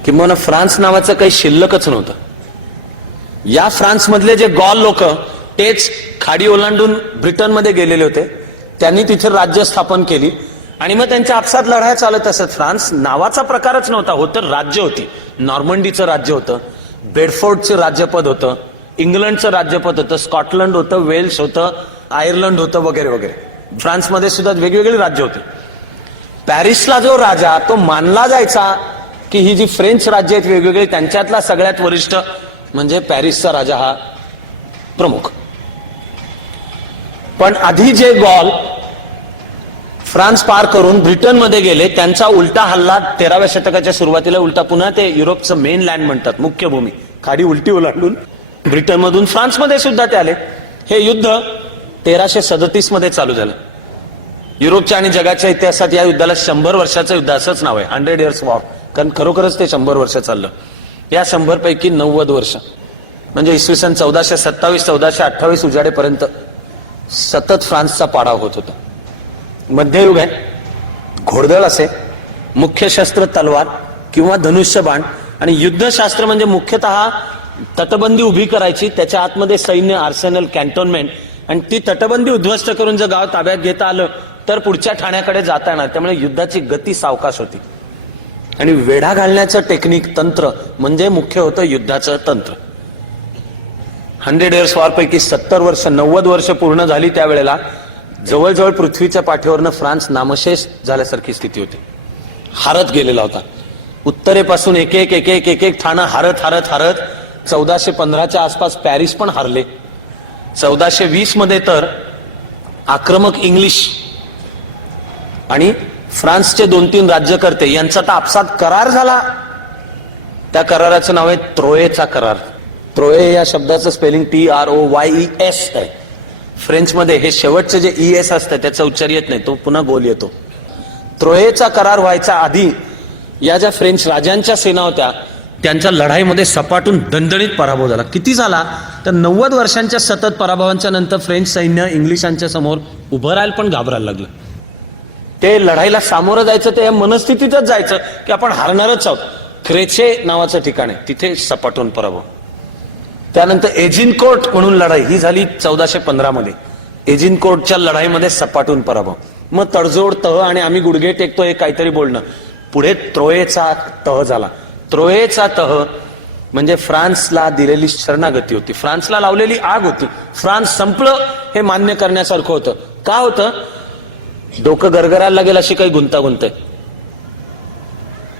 किंवा फ्रान्स नावाचं काही शिल्लकच नव्हतं. या फ्रान्समधले जे गॉल लोक तेच खाडी ओलांडून ब्रिटनमध्ये गेलेले होते, त्यांनी तिथे राज्य स्थापन केली आणि मग त्यांच्या आपसात लढाया चालत असत. फ्रान्स नावाचा प्रकारच नव्हता, होतं राज्य होती. नॉर्मंडीचं राज्य होतं, बेडफोर्डचं राज्यपद होतं, इंग्लंडचं राज्यपद होतं, स्कॉटलंड होतं, वेल्स होतं, आयर्लंड होतं, वगैरे वगैरे. फ्रान्समध्ये सुद्धा वेगवेगळी राज्य होती. पॅरिसला जो राजा तो मानला जायचा की ही जी फ्रेंच राज्य आहेत वेगवेगळे त्यांच्यातला सगळ्यात वरिष्ठ म्हणजे पॅरिसचा राजा हा प्रमुख. पण आधी जे गॉल फ्रान्स पार करून ब्रिटनमध्ये गेले त्यांचा उलटा हल्ला 13व्या शतकाच्या सुरुवातीला उलटा, पुन्हा ते युरोपचं मेन लँड म्हणतात, मुख्य भूमी, खाडी उलटी ओलांडून ब्रिटनमधून फ्रान्समध्ये सुद्धा ते आले. हे युद्ध 1337 मध्ये चालू झालं. युरोपच्या आणि जगाच्या इतिहासात या युद्धाला 100 वर्षाचं युद्ध असंच नाव आहे, 100 इयर्स वॉर, कारण खरोखरच ते 100 वर्ष चाललं. या 100 पैकी 90 वर्ष म्हणजे इसवी सन 1427-1428 उजाडेपर्यंत सतत फ्रान्सचा पाडाव होत होता. मध्ययुग आहे, घोडदळ असे, मुख्य शस्त्र तलवार किंवा धनुष्यबाण, आणि युद्धशास्त्र म्हणजे मुख्यतः तटबंदी उभी करायची, त्याच्या आतमध्ये सैन्य, आर्सेनल, कॅन्टोनमेंट, आणि ती तटबंदी उद्ध्वस्त करून जर गाव ताब्यात घेता आलं तर पुढच्या ठाण्याकडे जाता येणार. त्यामुळे युद्धाची गती सावकाश होती. आणि वेढा घालण्याचं टेक्निक, तंत्र म्हणजे मुख्य होतं युद्धाचं तंत्र. 100 इयर्स वॉर पैकी 70 वर्ष 90 वर्ष पूर्ण झाली त्यावेळेला जवळजवळ पृथ्वीच्या पाठीवरनं फ्रान्स नामशेष झाल्यासारखी स्थिती होती. हारत गेलेला होता. उत्तरेपासून एक एक ठाणं हारत 1415च्या आसपास पॅरिस पण हारले. 1420 मध्ये तर आक्रमक इंग्लिश आणि फ्रान्सचे 2-3 राज्यकर्ते यांचा तर आपसात करार झाला. त्या कराराचं नाव आहे त्रोयेचा करार. त्रोये या शब्दाचं स्पेलिंग TROYES आहे. फ्रेंचमध्ये हे शेवटचे जे ES असतं त्याचा उच्चार येत नाही, तो पुन्हा गोल येतो. त्रोयेचा करार व्हायचा आधी या ज्या फ्रेंच राजांच्या सेना होत्या त्यांच्या लढाईमध्ये सपाटून दणदणीत पराभव झाला. किती झाला तर 90 वर्षांच्या सतत पराभवांच्या नंतर फ्रेंच सैन्य इंग्लिशांच्या समोर उभं राहायला पण घाबरायला लागलं. ते लढाईला सामोरं जायचं ते मनस्थितीतच जायचं की आपण हारणारच आहोत. क्रेचे नावाचं ठिकाण आहे, तिथे सपाटून पराभव. त्यानंतर एजिनकोर्ट म्हणून लढाई ही झाली 1415 मध्ये. एजिनकोर्टच्या लढाईमध्ये सपाटून पराभव. मग तडजोड तह आणि आम्ही गुडघे टेकतो हे काहीतरी बोलणं. पुढे त्रोयेचा तह झाला. त्रोयेचा तह म्हणजे फ्रान्सला दिलेली शरणागती होती, फ्रान्सला लावलेली आग होती. फ्रान्स संपलं हे मान्य करण्यासारखं होतं. का होतं? डोकं गरगरायला लागेल अशी काही गुंतागुंत आहे.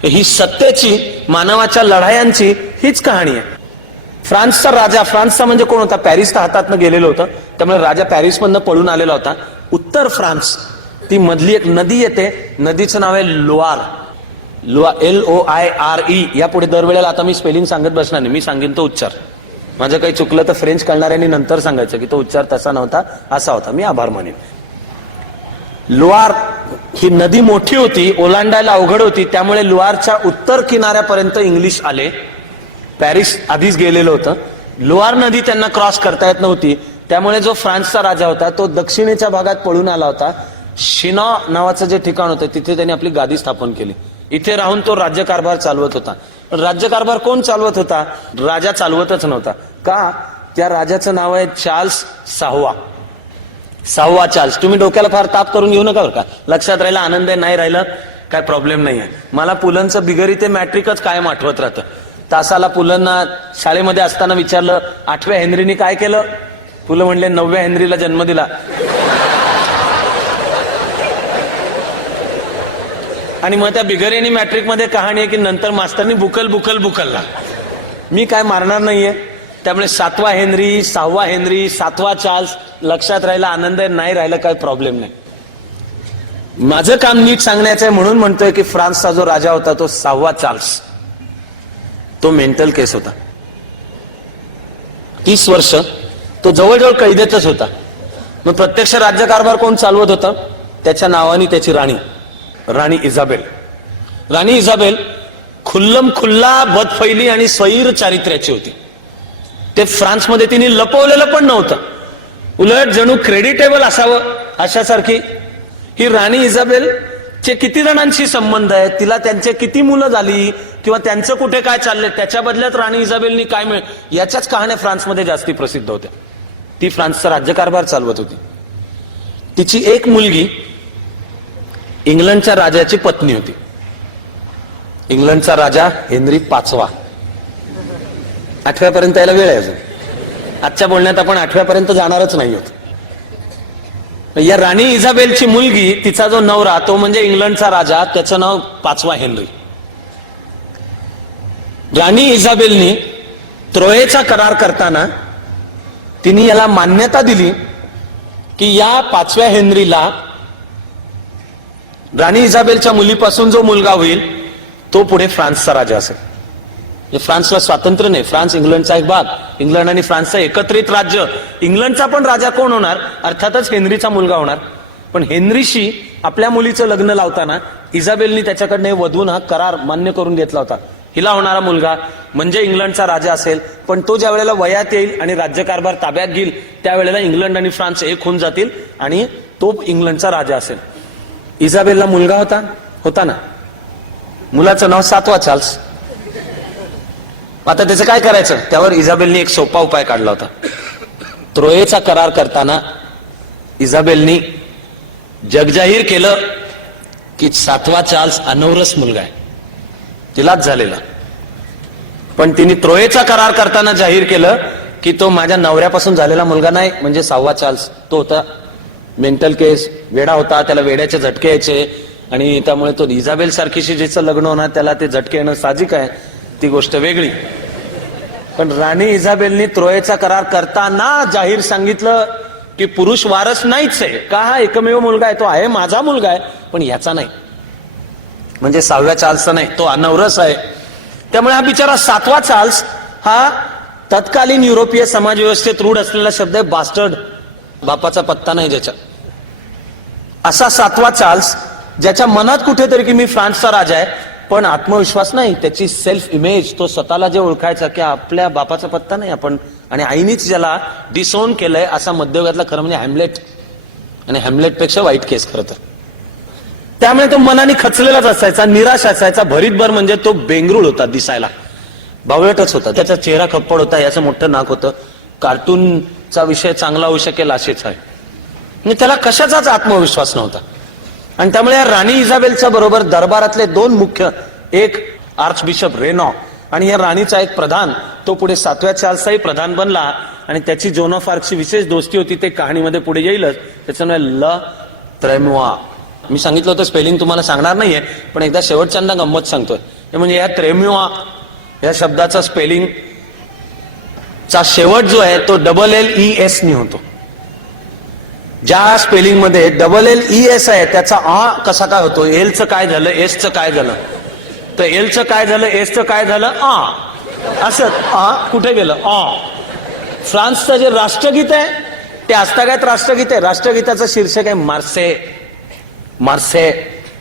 ही सत्तेची, मानवाच्या लढायांची हीच कहाणी आहे. फ्रान्सचा राजा, फ्रान्सचा म्हणजे कोण होता? पॅरिसच्या हातातनं गेलेलं होतं, त्यामुळे राजा पॅरिसमधनं पळून आलेला होता. उत्तर फ्रान्स, ती मधली एक नदी येते, नदीचं नाव आहे लोआर. LOIRE. यापुढे दरवेळेला आता मी स्पेलिंग सांगत बसणार नाही, मी सांगेन तो उच्चार. माझं काही चुकलं तर फ्रेंच कळणाऱ्यांनी नंतर सांगायचं की तो उच्चार तसा नव्हता, असा होता. मी आभार मानेन. लोआर ही नदी मोठी होती, ओलांडायला अवघड होती, त्यामुळे लोआरच्या उत्तर किनाऱ्यापर्यंत इंग्लिश आले. पॅरिस आधीच गेलेलं होतं. लोआर नदी त्यांना क्रॉस करता येत नव्हती, त्यामुळे जो फ्रान्सचा राजा होता तो दक्षिणेच्या भागात पळून आला होता. शिना नावाचं जे ठिकाण होतं तिथे त्यांनी आपली गादी स्थापन केली. इथे राहून तो राज्यकारभार चालवत होता. राज्यकारभार कोण चालवत होता? राजा चालवतच नव्हता. का? त्या राजाचं नाव आहे चार्ल्स सहावा चार्ल्स. तुम्ही डोक्याला फार ताप करून घेऊ नका बरं का. लक्षात राहिलं, आनंद आहे, नाही राहिलं काय प्रॉब्लेम नाही आहे. मला पुलंचं बिगरी ते मॅट्रिकच कायम आठवत राहतं. तासाला पुलंना शाळेमध्ये असताना विचारलं 8व्या हेनरीने काय केलं? पुलं म्हणले 9व्या हेनरीला जन्म दिला. आणि मग त्या बिगरेनी मॅट्रिक मध्ये कहाणी आहे की नंतर मास्तरनी बुकलला. मी काय मारणार नाहीये, त्यामुळे 7वा हेनरी, 6वा हेनरी, 7वा चार्ल्स. लक्षात राहिला, आनंद आहे, नाही राहिलं काय प्रॉब्लेम नाही. माझं काम नीट सांगण्याचं आहे म्हणून म्हणतोय की फ्रान्सचा जो राजा होता तो 6वा चार्ल्स, तो मेंटल केस होता. 30 वर्ष तो जवळजवळ कैदेतच होता. मग प्रत्यक्ष राज्यकारभार कोण चालवत होता? त्याच्या नावाने त्याची राणी इजाबेल. राणी इजाबेल खुल्लम खुल्ला, बदफैली आणि स्वैर चारित्र्याची होती. ते फ्रान्समध्ये तिने लपवलेलं पण नव्हतं, उलट जणू क्रेडिटेबल असावं अशासारखी. ही राणी इजाबेल चे किती जणांशी संबंध आहेत, तिला त्यांचे किती मुलं झाली किंवा त्यांचं कुठे काय चाललंय, त्याच्या बदल्यात राणी इजाबेलनी काय याच्याच कहाण्या फ्रान्समध्ये जास्ती प्रसिद्ध होत्या. ती फ्रान्सचा राज्यकारभार चालवत होती. तिची एक मुलगी इंग्लंडच्या राजाची पत्नी होती. इंग्लंडचा राजा हेनरी 5वा. 8व्यापर्यंत यायला वेळ आहे अजून. आजच्या बोलण्यात आपण 8व्यापर्यंत जाणारच नाही होत. या राणी इजाबेलची मुलगी, तिचा जो नवरा तो म्हणजे इंग्लंडचा राजा, त्याचं नाव 5वा हेनरी. राणी इजाबेलनी त्रोयेचा करार करताना तिने याला मान्यता दिली की या 5व्या हेनरीला राणी इजाबेलच्या मुलीपासून जो मुलगा होईल तो पुढे फ्रान्सचा राजा असेल. फ्रान्सला स्वातंत्र्य नाही, फ्रान्स इंग्लंडचा एक भाग, इंग्लंड आणि फ्रान्सचं एकत्रित राज्य. इंग्लंडचा पण राजा कोण होणार? अर्थातच हेनरीचा मुलगा होणार. पण हेनरीशी आपल्या मुलीचं लग्न लावताना इजाबेलनी त्याच्याकडनं वधून हा करार मान्य करून घेतला होता. हिला होणारा मुलगा म्हणजे इंग्लंडचा राजा असेल, पण तो ज्या वेळेला वयात येईल आणि राज्यकारभार ताब्यात घेईल त्यावेळेला इंग्लंड आणि फ्रान्स एक होऊन जातील आणि तो इंग्लंडचा राजा असेल. इजाबेलला मुलगा होता ना, मुलाचं नाव 7वा चार्ल्स. आता त्याचं काय करायचं? त्यावर इजाबेलनी एक सोपा उपाय काढला होता. त्रोयेचा करार करताना इजाबेलनी जगजाहीर केलं की 7वा चार्ल्स अनौरस मुलगा आहे, तिलाच झालेला. पण तिने त्रोयेचा करार करताना जाहीर केलं की तो माझ्या नवऱ्यापासून झालेला मुलगा नाही, म्हणजे 6वा चार्ल्स तो होता मेंटल केस, वेडा होता, त्याला वेड्याचे झटके यायचे आणि त्यामुळे तो इजाबेल सारखीशी ज्याचं लग्न होणार त्याला ते झटके येणं साहजिक आहे, ती गोष्ट वेगळी. पण राणी इजाबेलनी त्रोयेचा करार करताना जाहीर सांगितलं की पुरुष वारस नाहीच आहे. का? हा एकमेव मुलगा आहे, तो आहे माझा मुलगा आहे, पण याचा नाही, म्हणजे 6व्या चार्ल्सचा नाही, तो अनवरस आहे. त्यामुळे हा बिचारा 7वा चार्ल्स हा तत्कालीन युरोपीय समाजव्यवस्थेत रूढ असलेला शब्द आहे बास्टर्ड, बापाचा पत्ता नाही ज्याच्या. असा 7वा चार्ल्स ज्याच्या मनात कुठेतरी की मी फ्रान्सचा राजा आहे, पण आत्मविश्वास नाही, त्याची सेल्फ इमेज, तो स्वतःला जे ओळखायचा की आपल्या बापाचा पत्ता नाही आपण, आणि आईनीच ज्याला डिसोन केलंय, असा मध्ययुगातला खरं म्हणजे हॅमलेट, आणि हॅमलेट पेक्षा वाईट केस खरं तर. त्यामुळे तो मनाने खचलेलाच असायचा, निराश असायचा, भरीतभर म्हणजे तो बेंगरूळ होता, दिसायला बावळटच होता, त्याचा चेहरा खप्पड होता, याचं मोठं नाक होतं, कार्टूनचा विषय चांगला होऊ शकेल असेच आहे, म्हणजे त्याला कशाचाच आत्मविश्वास नव्हता. आणि त्यामुळे राणी इजाबेलच्या बरोबर दरबारातले 2 मुख्य, एक आर्च बिशप रेनॉ आणि या राणीचा एक प्रधान, तो पुढे 7व्या चार्ल्सचाही प्रधान बनला आणि त्याची जोन ऑफ आर्कची विशेष दोस्ती होती, ते कहाणीमध्ये पुढे येईलच. त्याच्यामुळे ल त्रेमुआ, मी सांगितलं होतं स्पेलिंग तुम्हाला सांगणार नाहीये, पण एकदा शेवटच्यांदा गंमत सांगतोय. म्हणजे या त्रेमुआ या शब्दाचा स्पेलिंग चा शेवट जो आहे तो LLES नी होतो. ज्या स्पेलिंग मध्ये LLES आहे त्याचा आ कसा काय होतो, एलचं काय झालं, एसचं काय झालं, तर एलचं काय झालं, एसचं काय झालं, आ, असं आ कुठे गेलं, आ. फ्रान्सचं जे राष्ट्रगीत आहे ते आजतागायत राष्ट्रगीत आहे, राष्ट्रगीताचं शीर्षक आहे मार्से. मार्से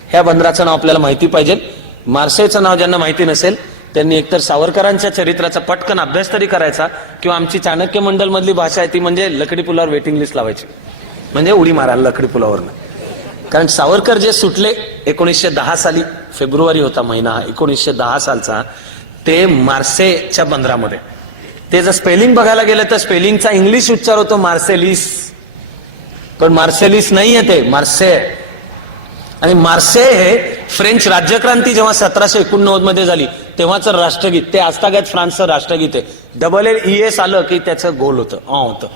ह्या बंदराचं नाव आपल्याला माहिती पाहिजे. मार्सेचं नाव ज्यांना माहिती नसेल त्यांनी एकतर सावरकरांच्या चरित्राचा पटकन अभ्यास तरी करायचा, किंवा आमची चाणक्य मंडल मधली भाषा आहे ती म्हणजे लकडी पुलावर वेटिंग लिस्ट लावायची, म्हणजे उडी मारायला लकडी पुलावरनं. कारण सावरकर जे सुटले 1910 साली, फेब्रुवारी होता महिना 1910 सालचा, ते मार्सेच्या बंदरामध्ये. ते जर स्पेलिंग बघायला गेलं तर स्पेलिंगचा इंग्लिश उच्चार होतो मार्सेलिस, पण मार्सेलिस नाही आहे, ते मार्से. आणि मार्से हे फ्रेंच राज्यक्रांती जेव्हा 1789 मध्ये झाली तेव्हाच राष्ट्रगीत, ते आजतागायत फ्रान्सचं राष्ट्रगीत आहे. LLES आलं की त्याचं गोल होतं, होतं.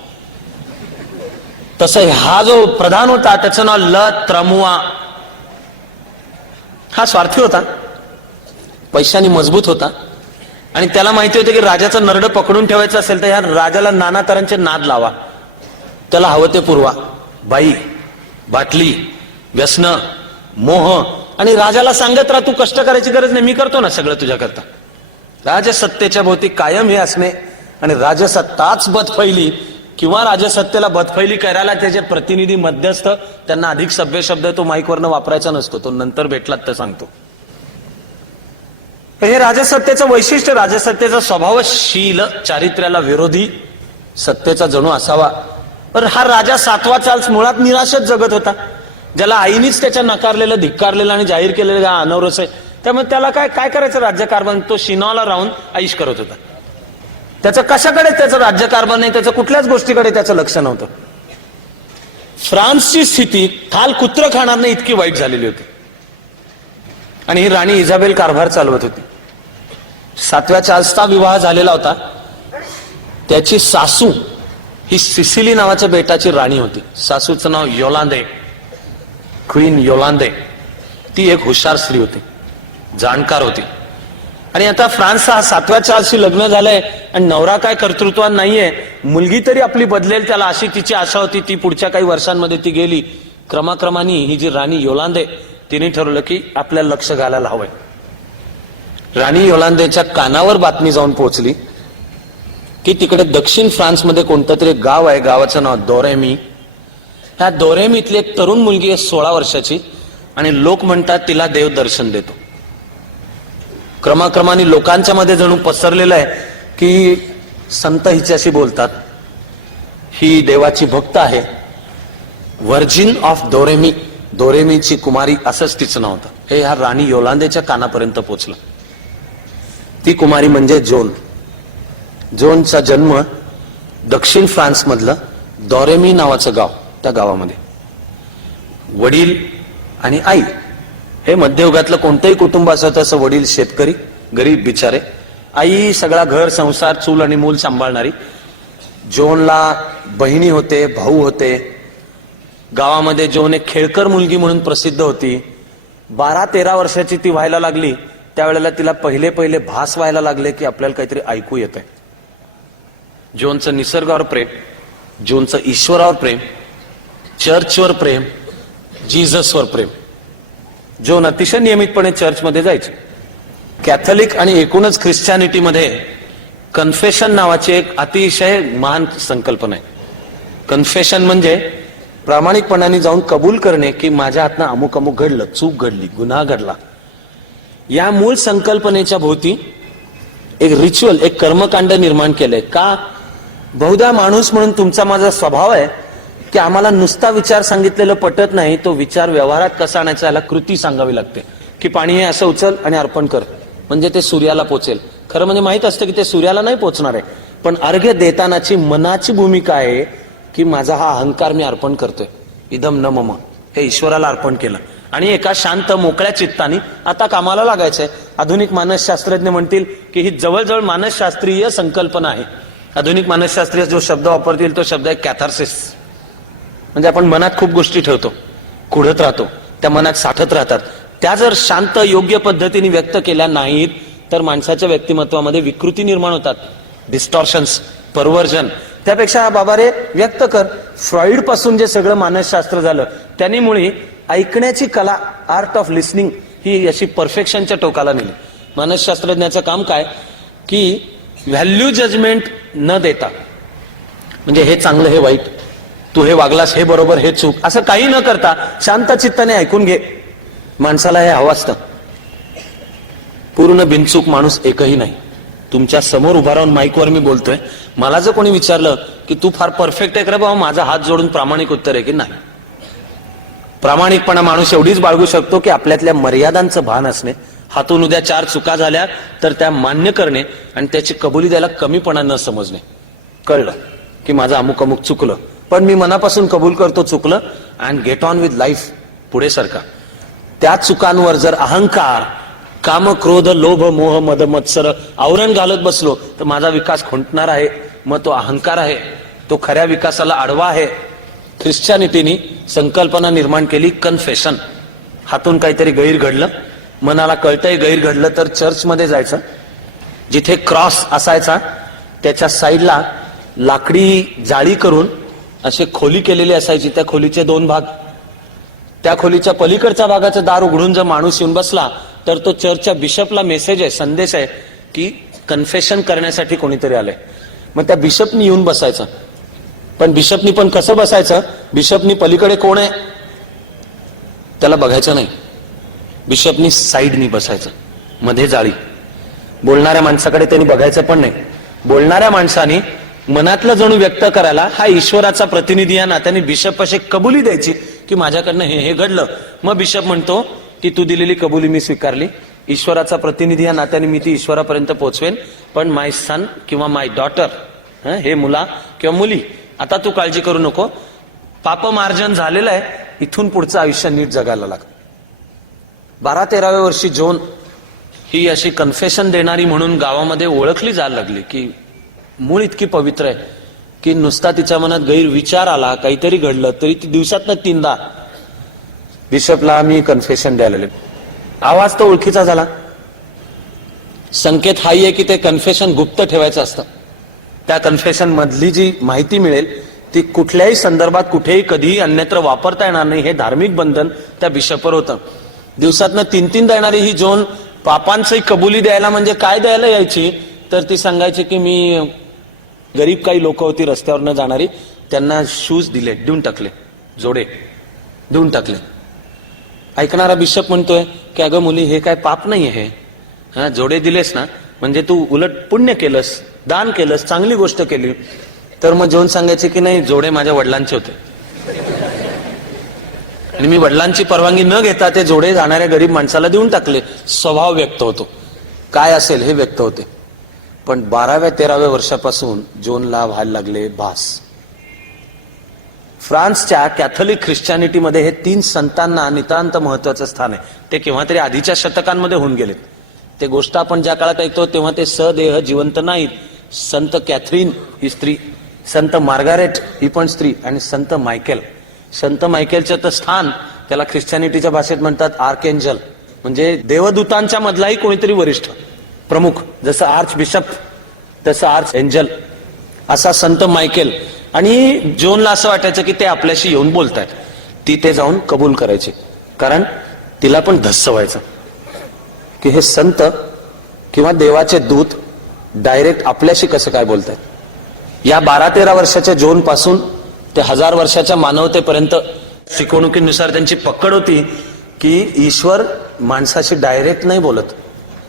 तसं हा जो प्रधान होता त्याचं नाव ल त्रमुआ. हा स्वार्थी होता, पैशाने मजबूत होता, आणि त्याला माहिती होतं की राजाचं नरड पकडून ठेवायचं असेल तर ह्या राजाला नाना तऱ्हांचे नाद लावा, त्याला हवं ते पुरवा, बाई, बाटली, व्यसन, मोह, आणि राजाला सांगत राहा तू कष्ट करायची गरज नाही, मी करतो ना सगळं तुझ्याकरता. राजसत्तेच्या भोवती कायम हे असणे, आणि राजसत्ताच बदफैली किंवा राजसत्तेला बदफैली करायला त्याचे प्रतिनिधी मध्यस्थ, त्यांना अधिक सभ्य शब्द तो माईकवरनं वापरायचा नसतो, तो नंतर भेटलात तर सांगतो. हे राजसत्तेचं वैशिष्ट्य, राजसत्तेचा स्वभावशील, चारित्र्याला विरोधी सत्तेचा जणू असावा. पण हा राजा 7वा चार्ल्स मुळात निराशच जगत होता, ज्याला आईनीच त्याच्या नकारलेलं, धिक्कारलेलं आणि जाहीर केलेलं अनवरस आहे. त्यामुळे त्याला काय करायचं राज्यकारभार, तो शिनॉला राहून आईश करत होता. त्याचं कशाकडे त्याचं राज्यकारभार नाही, त्याचं कुठल्याच गोष्टीकडे त्याचं लक्ष नव्हतं. फ्रान्सची स्थिती खाल कुत्र खाणार नाही इतकी वाईट झालेली होती, आणि ही राणी इजाबेल कारभार चालवत होती. 7व्या चार्ल्सचा विवाह झालेला होता, त्याची सासू ही सिसिली नावाच्या बेटाची राणी होती. सासूचं नाव योलांदे, क्वीन योलांदे. ती एक हुशार स्त्री होती, जाणकार होती. आणि आता फ्रान्सचा हा 7व्या चार्ल्सशी लग्न झालंय आणि नवरा काय कर्तृत्वान नाहीये, मुलगी तरी आपली बदलेल त्याला अशी तिची आशा होती. ती पुढच्या काही वर्षांमध्ये ती गेली. क्रमाक्रमाने ही जी राणी योलांदे, तिने ठरवलं की आपल्याला लक्ष घालायला हवंय. राणी योलांदेच्या कानावर बातमी जाऊन पोहोचली की तिकडे दक्षिण फ्रान्समध्ये कोणतं तरी गाव आहे, गावाचं नाव दोरेमी. ह्या दोरेमीतली एक तरुण मुलगी आहे 16 वर्षाची, आणि लोक म्हणतात तिला देव दर्शन देतो. क्रमाक्रमाने लोकांच्या मध्ये जणू पसरलेलं आहे की संत हिच्याशी बोलतात, ही देवाची भक्त आहे, व्हर्जिन ऑफ दोरेमी, दोरेमीची कुमारी, असंच तिचं नाव होतं. हे ह्या राणी योलांदेच्या कानापर्यंत पोहोचलं. ती कुमारी म्हणजे जोन. जोनचा जन्म दक्षिण फ्रान्स मधलं दोरेमी नावाचं गाव, त्या गावामध्ये. वडील आणि आई, हे मध्ययुगातलं कोणतंही कुटुंब असत असं, वडील शेतकरी, गरीब बिचारे, आई सगळा घर संसार, चूल आणि मूल सांभाळणारी. जोनला बहिणी होते, भाऊ होते, गावामध्ये जोन एक खेळकर मुलगी म्हणून प्रसिद्ध होती. 12-13 वर्षाची ती व्हायला लागली त्यावेळेला तिला पहिले पहिले भास व्हायला लागले की आपल्याला काहीतरी ऐकू येत आहे. जोनचं निसर्गावर प्रेम, जोनचं ईश्वरावर प्रेम, चर्चवर प्रेम, जीससवर प्रेम. जोन अतिशय नियमितपणे चर्चमध्ये जायचे. कॅथलिक आणि एकूणच ख्रिश्चॅनिटीमध्ये कन्फेशन नावाची एक अतिशय महान संकल्पना आहे. कन्फेशन म्हणजे प्रामाणिकपणाने जाऊन कबूल करणे की माझ्या हातनं अमुक अमुक घडलं, चूक घडली, गुन्हा घडला. या मूळ संकल्पनेच्या भोवती एक रिच्युअल, एक कर्मकांड निर्माण केलंय. का? बहुधा माणूस म्हणून तुमचा माझा स्वभाव आहे की आम्हाला नुसता विचार सांगितलेलं पटत नाही, तो विचार व्यवहारात कसा आणायचा याला कृती सांगावी लागते. की पाणी हे असं उचल आणि अर्पण कर म्हणजे ते सूर्याला पोचेल. खरं म्हणजे माहित असतं की ते सूर्याला नाही पोचणार आहे, पण अर्घ्य देतानाची मनाची भूमिका आहे की माझा हा अहंकार मी अर्पण करतोय, इदम न मम, हे ईश्वराला अर्पण केलं आणि एका शांत मोकळ्या चित्ताने आता कामाला लागायचंय. आधुनिक मानसशास्त्रज्ञ म्हणतील की ही जवळजवळ मानसशास्त्रीय संकल्पना आहे. आधुनिक मानसशास्त्रीय जो शब्द वापरतील तो शब्द आहे कॅथार्सिस. म्हणजे आपण मनात खूप गोष्टी ठेवतो, कुढत राहतो, त्या मनात साठत राहतात. त्या जर शांत योग्य पद्धतीने व्यक्त केल्या नाहीत तर माणसाच्या व्यक्तिमत्वामध्ये विकृती निर्माण होतात, डिस्टॉर्शन्स, परवर्जन. त्यापेक्षा बाबा रे व्यक्त कर. फ्रॉइड पासून जे सगळं मानसशास्त्र झालं त्यांनी मुळे ऐकण्याची कला, आर्ट ऑफ लिस्निंग ही अशी परफेक्शनच्या टोकाला नेली. मानसशास्त्रज्ञाचं काम काय की व्हॅल्यू जजमेंट न देता, म्हणजे हे चांगलं हे वाईट, तू हे वागलास हे बरोबर हे चूक, असं काही न करता शांत चित्ताने ऐकून घे. माणसाला हे हवं असतं. पूर्ण बिनचूक माणूस एकही नाही. तुमच्या समोर उभा राहून माईकवर मी बोलतोय, मला जर कोणी विचारलं की तू फार परफेक्ट आहे का रे बाबा, माझा हात जोडून प्रामाणिक उत्तर आहे की नाही. प्रामाणिकपणा माणूस एवढीच बाळगू शकतो की आपल्यातल्या मर्यादांचं भान असणे, हातून उद्या 4 चुका झाल्या तर त्या मान्य करणे आणि त्याची कबुली द्यायला कमीपणा न समजणे. कळलं की माझं अमुक अमुक चुकलं, पण मी मनापासून कबूल करतो चुकलं and get on with life, पुढे सरका. त्या चुकांवर जर अहंकार, काम, क्रोध, लोभ, मोह, मद, मत्सर आवरण घालत बसलो तर माझा विकास खुंटणार आहे. मग तो अहंकार आहे, तो खऱ्या विकासाला आडवा आहे. ख्रिश्चॅनिटीनी संकल्पना निर्माण केली कन्फेशन. हातून काहीतरी गैर घडलं, मनाला कळतंय गैर घडलं तर चर्चमध्ये जायचं. जिथे क्रॉस असायचा त्याच्या साईडला लाकडी जाळी करून अशी खोली केलेली असायची. त्या खोलीचे 2 भाग. त्या खोलीच्या पलीकडच्या भागाचं दार उघडून जर माणूस येऊन बसला तर तो चर्चच्या बिशपला मेसेज आहे, संदेश आहे की कन्फेशन करण्यासाठी कोणीतरी आलंय. मग त्या बिशपनी येऊन बसायचं. पण बिशपनी पण कसं बसायचं, बिशपनी पलीकडे कोण आहे त्याला बघायचं नाही. बिशपनी साईडनी बसायचं, मध्ये जाळी. बोलणाऱ्या माणसाकडे त्यांनी बघायचं पण नाही. बोलणाऱ्या माणसाने मनातलं जणू व्यक्त करायला हा ईश्वराचा प्रतिनिधी या नात्याने बिशप अशी कबुली द्यायची की माझ्याकडनं हे घडलं. मग बिशप म्हणतो की तू दिलेली कबुली मी स्वीकारली, ईश्वराचा प्रतिनिधी या नात्याने मी ती ईश्वरापर्यंत पोहोचवेन, पण माय सन किंवा माय डॉटर, हे मुला किंवा मुली, आता तू काळजी करू नको, पापमार्जन झालेलं आहे, इथून पुढचं आयुष्य नीट जगायला लागतं. 12-13व्या वर्षी जोन ही अशी कन्फेशन देणारी म्हणून गावामध्ये ओळखली जायला लागली की मूळ इतकी पवित्र आहे की नुसता तिच्या मनात गैरविचार आला, काहीतरी घडलं तरी ती दिवसातनं 3दा बिशपला आम्ही कन्फेशन द्यायला लागलो. आवाज तो ओळखीचा झाला. संकेत हाही आहे की ते कन्फेशन गुप्त ठेवायचं असतं. त्या कन्फेशन मधली जी माहिती मिळेल ती कुठल्याही संदर्भात कुठेही कधीही अन्यत्र वापरता येणार नाही, हे धार्मिक बंधन त्या बिशपवर होतं. दिवसातनं 3-3दा येणारी ही जोन पापांची कबुली द्यायला म्हणजे काय द्यायला यायची तर ती सांगायची की मी गरीब काही लोक होती रस्त्यावर न जाणारी, त्यांना शूज दिले, देऊन टाकले, जोडे देऊन टाकले. ऐकणारा बिशप म्हणतोय की अगं मुली हे काय पाप नाही आहे, हा जोडे दिलेस ना म्हणजे तू उलट पुण्य केलंस, दान केलंस, चांगली गोष्ट केली. तर मग जोन सांगायचे की नाही जोडे माझ्या वडिलांचे होते आणि मी वडिलांची परवानगी न घेता ते जोडे जाणाऱ्या गरीब माणसाला देऊन टाकले. स्वभाव व्यक्त होतो, काय असेल हे व्यक्त होते. पण 12व्या-13व्या वर्षापासून जोनला व्हायला लागले भास. फ्रान्सच्या कॅथलिक ख्रिश्चॅनिटीमध्ये हे 3 संतांना नितांत महत्वाचं स्थान आहे. ते केव्हा तरी आधीच्या शतकांमध्ये होऊन गेलेत. ते गोष्ट आपण ज्या काळात ऐकतो तेव्हा ते सदेह जिवंत नाहीत. संत कॅथरीन ही स्त्री, संत मार्गारेट ही पण स्त्री आणि संत मायकेल संत मायकेलचं तर स्थान त्याला ख्रिश्चॅनिटीच्या भाषेत म्हणतात आर्कएंजल, म्हणजे देवदूतांच्या मधलाही कोणीतरी वरिष्ठ प्रमुख, जसं आर्च बिशप तसं आर्च एंजल असा संत मायकेल. आणि जोनला असं वाटायचं की ते आपल्याशी येऊन बोलतायत. ती ते जाऊन कबूल करायची, कारण तिला पण धस्स व्हायचं की हे संत किंवा देवाचे दूत डायरेक्ट आपल्याशी कसं काय बोलतायत. या 12-13 वर्षाच्या जोन पासून ते 1000 वर्षाच्या मानवतेपर्यंत शिकवणुकीनुसार त्यांची पकड होती की ईश्वर माणसाशी डायरेक्ट नाही बोलत.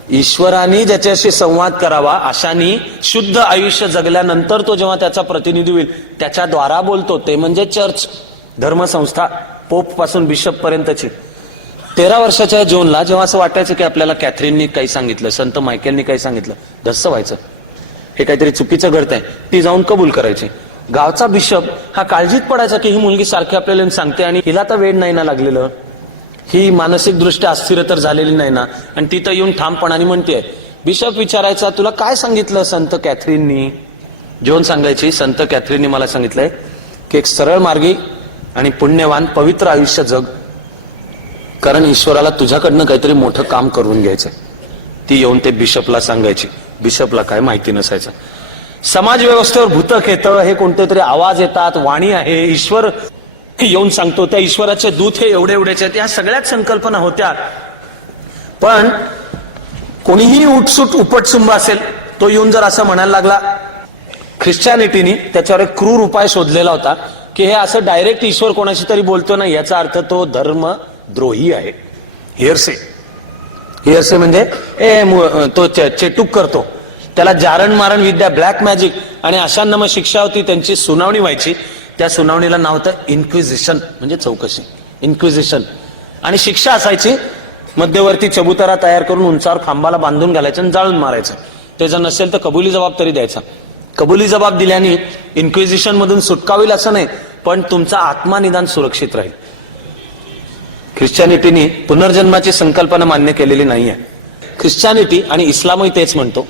ईश्वराने ज्याच्याशी संवाद करावा अशाने शुद्ध आयुष्य जगल्यानंतर तो जेव्हा त्याचा प्रतिनिधी होईल त्याच्या द्वारा बोलतो, ते म्हणजे चर्च, धर्मसंस्था, पोप पासून बिशप पर्यंतची. 13 वर्षाच्या जोनला जेव्हा असं वाटायचं की आपल्याला कॅथरीननी काही सांगितलं, संत मायकेलनी काही सांगितलं, धस्स व्हायचं, हे काहीतरी चुकीचं घडतंय. ती जाऊन कबूल करायची. गावचा बिशप हा काळजीत पडायचा की ही मुलगी सारखी आपल्याला सांगते आणि हिला तर वेड नाही ना लागलेलं, ही मानसिक दृष्ट्या अस्थिर तर झालेली नाही ना, आणि ती तर येऊन ठामपणाने म्हणतेय. बिशप विचारायचा, तुला काय सांगितलं संत कॅथरीननी? जोन सांगायची, संत कॅथरीननी मला सांगितलंय की एक सरळ मार्गी आणि पुण्यवान पवित्र आयुष्य जग, कारण ईश्वराला तुझ्याकडनं काहीतरी मोठं काम करून घ्यायचंय. ती येऊन ते बिशपला सांगायची. बिशपला काय माहिती नसायचं. समाज व्यवस्थेवर भूतक येतं, हे कोणते तरी आवाज येतात, वाणी आहे, ईश्वर येऊन सांगतो, त्या ईश्वराचे दूत हे एवढे एवढेच आहेत, या सगळ्याच संकल्पना होत्या. पण कोणीही उठसूट उपटसुंब असेल तो येऊन जर असं म्हणायला लागला, ख्रिश्चॅनिटीनी त्याच्यावर एक क्रूर उपाय शोधलेला होता की हे असं डायरेक्ट ईश्वर कोणाशी तरी बोलतो ना, याचा अर्थ तो धर्मद्रोही आहे. हिअरसे, हिअरसे म्हणजे तो चेटूक करतो, त्याला जारण मारण विद्या, ब्लॅक मॅजिक आणि अशांना मग शिक्षा होती, त्यांची सुनावणी व्हायची. त्या सुनावणीला नाव होतं इन्क्विजिशन, म्हणजे चौकशी, इन्क्विजिशन. आणि शिक्षा असायची, मध्यवर्ती चबुतरा तयार करून उंचावर खांबाला बांधून घालायचं आणि जाळून मारायचं. ते जर नसेल तर कबुली जबाब तरी द्यायचा. कबुली जबाब दिल्याने इन्क्विजिशन मधून सुटका होईल असं नाही, पण तुमचा आत्मा निदान सुरक्षित राहील. ख्रिश्चॅनिटीने पुनर्जन्माची संकल्पना मान्य केलेली नाहीये. ख्रिश्चॅनिटी आणि इस्लामही तेच म्हणतो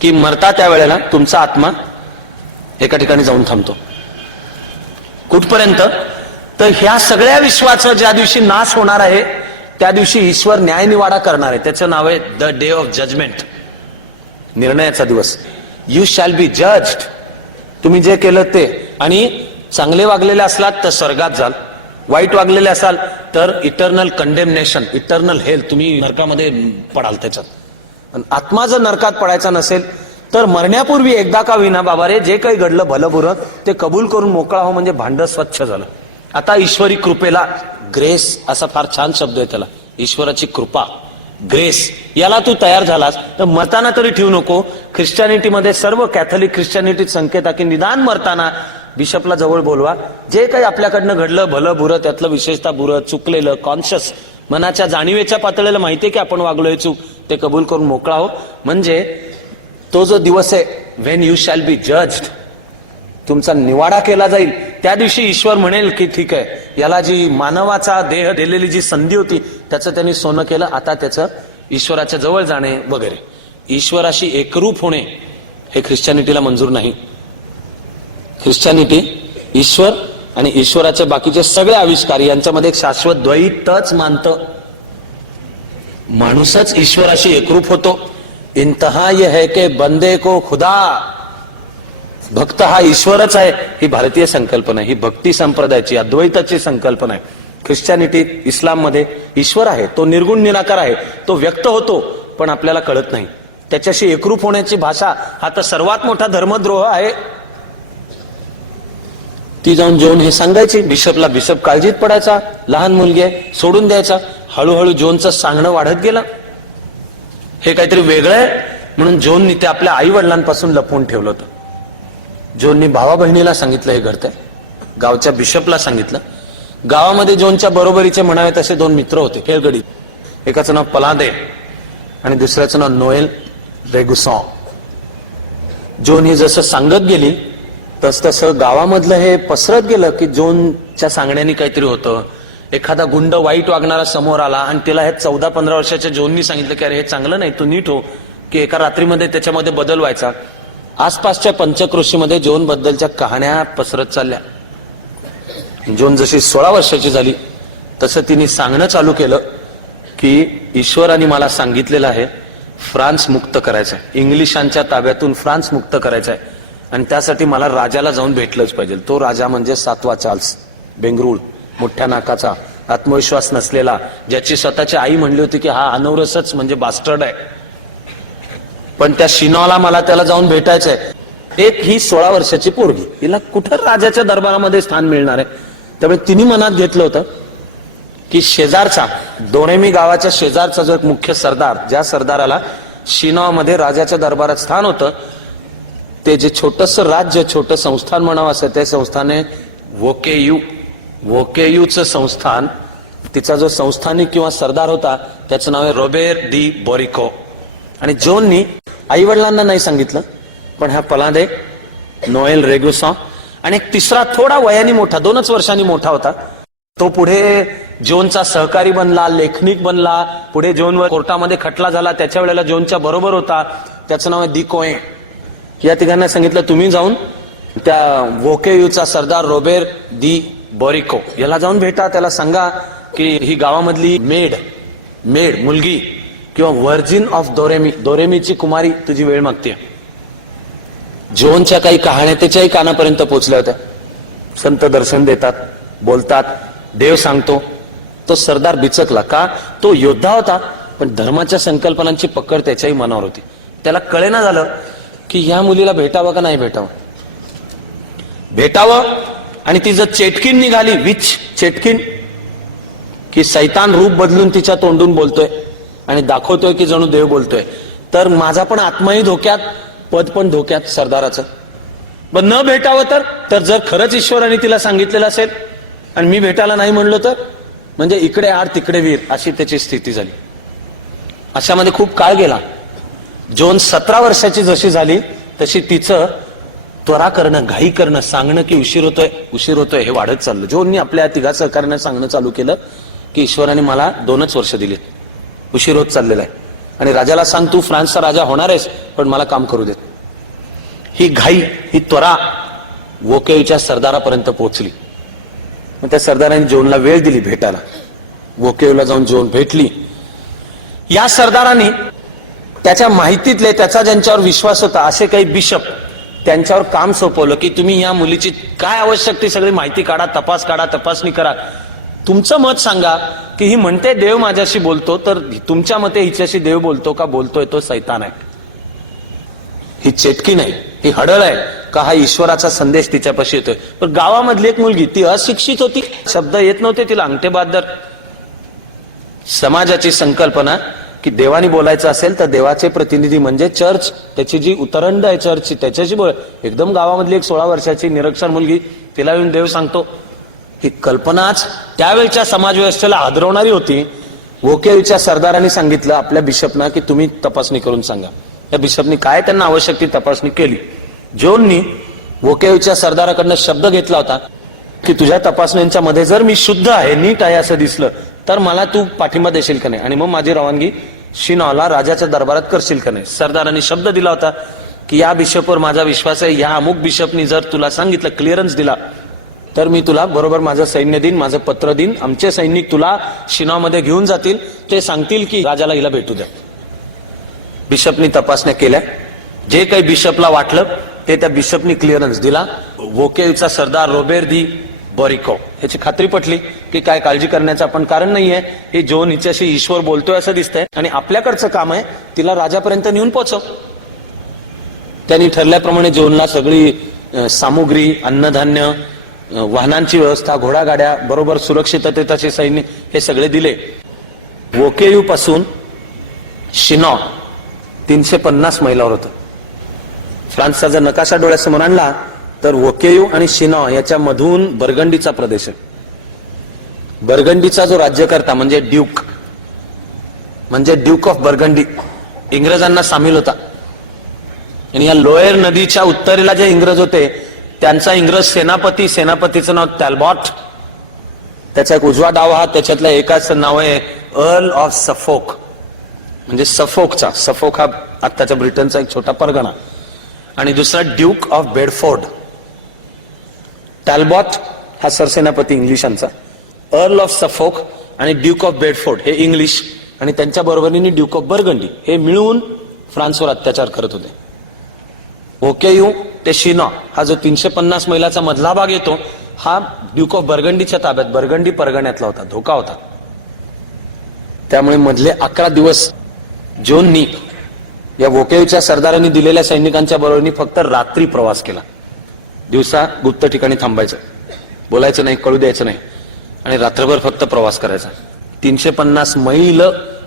की मरता त्यावेळेला तुमचा आत्मा एका ठिकाणी जाऊन थांबतो. कुठपर्यंत? तर ह्या सगळ्या विश्वाचं ज्या दिवशी नाश होणार आहे त्या दिवशी ईश्वर न्यायनिवाडा करणार आहे. त्याचं नाव आहे द डे ऑफ जजमेंट, निर्णयाचा दिवस. You shall be judged. तुम्ही जे केलं ते, आणि चांगले वागलेले असलात तर स्वर्गात जाल, वाईट वागलेले असाल तर इटर्नल कंडेमनेशन, इटर्नल हेल, तुम्ही नरकामध्ये पडाल त्याच्यात. पण आत्मा जर नरकात पडायचा नसेल तर मरण्यापूर्वी एकदा का विना बाबा रे जे काही घडलं भलं बुरं ते कबूल करून मोकळा हो, म्हणजे भांड स्वच्छ झालं. आता ईश्वरी कृपेला ग्रेस असा फार छान शब्द आहे त्याला, ईश्वराची कृपा, ग्रेस, याला तू तयार झालास तर मरताना तरी ठेवू नको. ख्रिश्चॅनिटीमध्ये सर्व कॅथलिक ख्रिश्चॅनिटीत संकेत आहे की निदान मरताना बिशपला जवळ बोलवा, जे काही आपल्याकडनं घडलं भलं बुरं, त्यातलं विशेषतः बुरं, चुकलेलं, कॉन्शियस, मनाच्या जाणीवेच्या पातळीला माहितीये की आपण वागलोय चूक, ते कबूल करून मोकळा हो. म्हणजे तो जो दिवस आहे when you shall be judged, तुमचा निवाडा केला जाईल, त्या दिवशी ईश्वर म्हणेल की ठीक आहे, याला जी मानवाचा देह दिलेली जी संधी होती त्याचं त्यांनी सोनं केलं, आता त्याचं ईश्वराच्या जवळ जाणे वगैरे. ईश्वराशी एकरूप होणे हे ख्रिश्चॅनिटीला मंजूर नाही. ख्रिश्चॅनिटी ईश्वर आणि ईश्वराचे बाकीचे सगळे आविष्कार यांच्यामध्ये एक शाश्वत द्वैतच मानतं. माणूसच ईश्वराशी एकरूप होतो. इंतहा यह है के बंदे को खुदा, भक्त हा ईश्वरच आहे, ही भारतीय संकल्पना आहे, ही भक्ती संप्रदायाची अद्वैताची संकल्पना आहे. ख्रिश्चॅनिटी, इस्लाम मध्ये ईश्वर आहे, तो निर्गुण निराकार आहे, तो व्यक्त होतो पण आपल्याला कळत नाही. त्याच्याशी एकरूप होण्याची भाषा हा तर सर्वात मोठा धर्मद्रोह आहे. ती जाऊन जोन हे सांगायची बिशपला. बिशप काळजीत पडायचा, लहान मुलगी आहे, सोडून द्यायचा. हळूहळू जोनचं सांगणं वाढत गेलं, हे काहीतरी वेगळं आहे म्हणून जोननी ते आपल्या आई वडिलांपासून लपवून ठेवलं होतं. जोननी भावा बहिणीला सांगितलं हे घडतंय, गावच्या बिशपला सांगितलं. गावामध्ये जोनच्या बरोबरीचे म्हणावे तसे 2 मित्र होते खेळगडी. एकाचं नाव पलादे आणि दुसऱ्याचं नाव नोएल रेगुसॉ. जोन ही जसं सांगत गेली तस तसं गावामधलं हे पसरत गेलं की जोनच्या सांगण्याने काहीतरी होतं. एखादा गुंड वाईट वागणारा समोर आला आणि तिला हे 14-15 वर्षाच्या जोननी सांगितलं की अरे हे चांगलं नाही, तू नीट हो, की एका रात्रीमध्ये त्याच्यामध्ये बदल व्हायचा. आसपासच्या पंचक्रोशीमध्ये जोन बद्दलच्या कहाण्या पसरत चालल्या. जोन जशी 16 वर्षाची झाली तसं तिने सांगणं चालू केलं की ईश्वराने मला सांगितलेलं आहे फ्रान्स मुक्त करायचं आहे, इंग्लिशांच्या ताब्यातून फ्रान्स मुक्त करायचं आहे आणि त्यासाठी मला राजाला जाऊन भेटलंच पाहिजे. तो राजा म्हणजे 7वा चार्ल्स बेंगरूळ, मोठ्या नाकाचा, आत्मविश्वास नसलेला, ज्याची स्वतःची आई म्हणली होती की हा अनौरसच म्हणजे बास्टर्ड आहे, पण त्या शिनॉला मला त्याला जाऊन भेटायचंय. एक ही 16 वर्षाची पोरगी, हिला कुठं राजाच्या दरबारामध्ये स्थान मिळणार आहे. त्यामुळे तिने मनात घेतलं होतं की शेजारचा दोरेमी गावाच्या शेजारचा जो एक मुख्य सरदार, ज्या सरदाराला शिनॉमध्ये राजाच्या दरबारात स्थान होतं, ते जे छोटस राज्य, छोटं संस्थान म्हणावं असं, ते संस्थान आहे वोकेयूचं संस्थान. तिचा जो संस्थानिक किंवा सरदार होता त्याचं नाव आहे रोबेर दी बोरिको. आणि जोननी आई वडिलांना नाही सांगितलं, पण हा पलादे, नोएल रेगुसॉ आणि एक तिसरा थोडा वयाने मोठा, 2च वर्षांनी मोठा होता, तो पुढे जोनचा सहकारी बनला, लेखनिक बनला. पुढे जोनवर कोर्टामध्ये खटला झाला, त्याच्या वेळेला जोनच्या बरोबर होता, त्याचं नाव आहे दी कोए. या तिघांना सांगितलं तुम्ही जाऊन त्या वोकेयूचा सरदार रोबेर दी बोरिको याला जाऊन भेटा, त्याला सांगा की ही गावामधली मेड मुलगी किंवा व्हर्जिन ऑफ दोरेमीची कुमारी तुझी वेळ मागते. जोनच्या काही कहाण्या त्याच्याही कानापर्यंत पोहोचल्या होत्या. संत दर्शन देतात, बोलतात, देव सांगतो. तो सरदार बिचकला का? तो योद्धा होता, पण धर्माच्या संकल्पनांची पकड त्याच्याही मनावर होती. त्याला कळेना झालं की ह्या मुलीला भेटावं का नाही भेटावं. आणि ती जर चेटकीन निघाली, विच चेटकीन, की सैतान रूप बदलून तिच्या तोंडून बोलतोय आणि दाखवतोय की जणू देव बोलतोय, तर माझा पण आत्माही धोक्यात, पद पण धोक्यात सरदाराचं. पण न भेटावं तर जर खरंच ईश्वराने तिला सांगितलेलं असेल आणि मी भेटायला नाही म्हणलो तर म्हणजे इकडे आड तिकडे वीर, अशी त्याची स्थिती झाली. अशामध्ये खूप काळ गेला. जोन 17 वर्षाची जशी झाली तशी तिचं त्वरा करणं, घाई करणं, सांगणं की उशीर होतोय हे वाढत चाललं. जोननी आपल्या तिघा सहकार्यानं सांगणं चालू केलं की ईश्वराने मला 2च वर्ष दिली, उशीर होत चाललेला आहे आणि राजाला सांग तू फ्रान्सचा राजा होणार आहेस, पण मला काम करू देत. ही घाई, ही त्वरा वोकेयूच्या सरदारापर्यंत पोहोचली. मग त्या सरदाराने जोनला वेळ दिली भेटायला. वोकेयूला जाऊन जोन भेटली. या सरदाराने त्याच्या माहितीतले, त्याचा ज्यांच्यावर विश्वास होता असे काही बिशप त्यांच्यावर काम सोपवलं की तुम्ही या मुलीची काय आवश्यक ती सगळी माहिती काढा, तपासणी करा, तुमचं मत सांगा की ही म्हणते देव माझ्याशी बोलतो, तर तुमच्या मते हिच्याशी देव बोलतो का बोलतोय तो सैतान आहे, ही चेटकी नाही, ही हडळ आहे का हा ईश्वराचा संदेश तिच्यापाशी येतोय. पण गावामधली एक मुलगी, ती अशिक्षित होती, शब्द येत नव्हते तिला, अंगठेबहाद्दर. समाजाची संकल्पना की देवानी बोलायचं असेल तर देवाचे प्रतिनिधी म्हणजे चर्च, त्याची जी उतरंड आहे चर्चची, त्याच्याशी बोल. एकदम गावामधली एक 16 वर्षाची निरक्षर मुलगी, तिला येऊन देव सांगतो, ही कल्पनाच त्यावेळच्या समाजव्यवस्थेला हादरवणारी होती. वोकेयूच्या सरदारांनी सांगितलं आपल्या बिशपना की तुम्ही तपासणी करून सांगा. त्या बिशपनी काय त्यांना आवश्यक ती तपासणी केली. जोननी वोकेयूच्या सरदाराकडनं शब्द घेतला होता की तुझ्या तपासण्यांच्या मध्ये जर मी शुद्ध आहे, नीट आहे असं दिसलं तर मला तू पाठिंबा देशील का नाही आणि मग माझी रवानगी शिनॉला राजाच्या दरबारात करशील का नाही. सरदारांनी शब्द दिला होता की या बिशपवर माझा विश्वास आहे, या अमुक बिशपनी जर तुला सांगितलं, क्लिअरन्स दिला, तर मी तुला बरोबर माझं सैन्य देईन, माझं पत्र देईन, आमचे सैनिक तुला शिनॉमध्ये घेऊन जातील, ते सांगतील की राजाला हिला भेटू द्या. बिशपनी तपासण्या केल्या. जे काही बिशपला वाटलं ते त्या बिशपनी क्लिअरन्स दिला. वोकेयूचा सरदार रोबेर दी बोरिको याची खात्री पटली की काय काळजी करण्याचं आपण कारण नाहीये, हे जोन हिच्याशी ईश्वर बोलतोय असं दिसतंय आणि आपल्याकडचं काम आहे तिला राजापर्यंत नेऊन पोहोचव. त्यांनी ठरल्याप्रमाणे जोनला सगळी सामुग्री, अन्नधान्य, वाहनांची व्यवस्था, घोडागाड्या, बरोबर सुरक्षिततेचे सैनिक हे सगळे दिले. वोकेयू पासून शिनॉ 350 मैलावर होतं. फ्रान्सचा जर नकाशा डोळ्यासमोर आणला तर वोकेयू आणि शिनॉ याच्या मधून बर्गंडीचा प्रदेश आहे. बर्गंडीचा जो राज्यकर्ता म्हणजे ड्यूक ऑफ बर्गंडी इंग्रजांना सामील होता. आणि या लोअर नदीच्या उत्तरेला जे इंग्रज होते त्यांचा इंग्रज सेनापतीचं नाव टॅलबॉट, त्याचा एक उजवा डावा हात, त्याच्यातल्या एकाचं नाव आहे अर्ल ऑफ सफोक, म्हणजे सफोक हा आत्ताच्या ब्रिटनचा एक छोटा परगणा, आणि दुसरा ड्यूक ऑफ बेडफोर्ड. टॅलबॉट हा सरसेनापती इंग्लिशांचा, अर्ल ऑफ सफोक आणि ड्यूक ऑफ बेडफोर्ड हे इंग्लिश, आणि त्यांच्या बरोबरीने ड्यूक ऑफ बर्गंडी हे मिळून फ्रान्सवर अत्याचार करत होते. ओकेयू ते शिना हा जो 350 मैलाचा मधला भाग येतो हा ड्यूक ऑफ बर्गंडीच्या ताब्यात, बर्गंडी परगण्यातला होता, धोका होता. त्यामुळे मधले 11 दिवस जोननी या वोकेयूच्या सरदारांनी दिलेल्या सैनिकांच्या बरोबरीने फक्त रात्री प्रवास केला. दिवसा गुप्त ठिकाणी थांबायचं, बोलायचं नाही, कळू द्यायचं नाही, आणि रात्रभर फक्त प्रवास करायचा. 350 मैल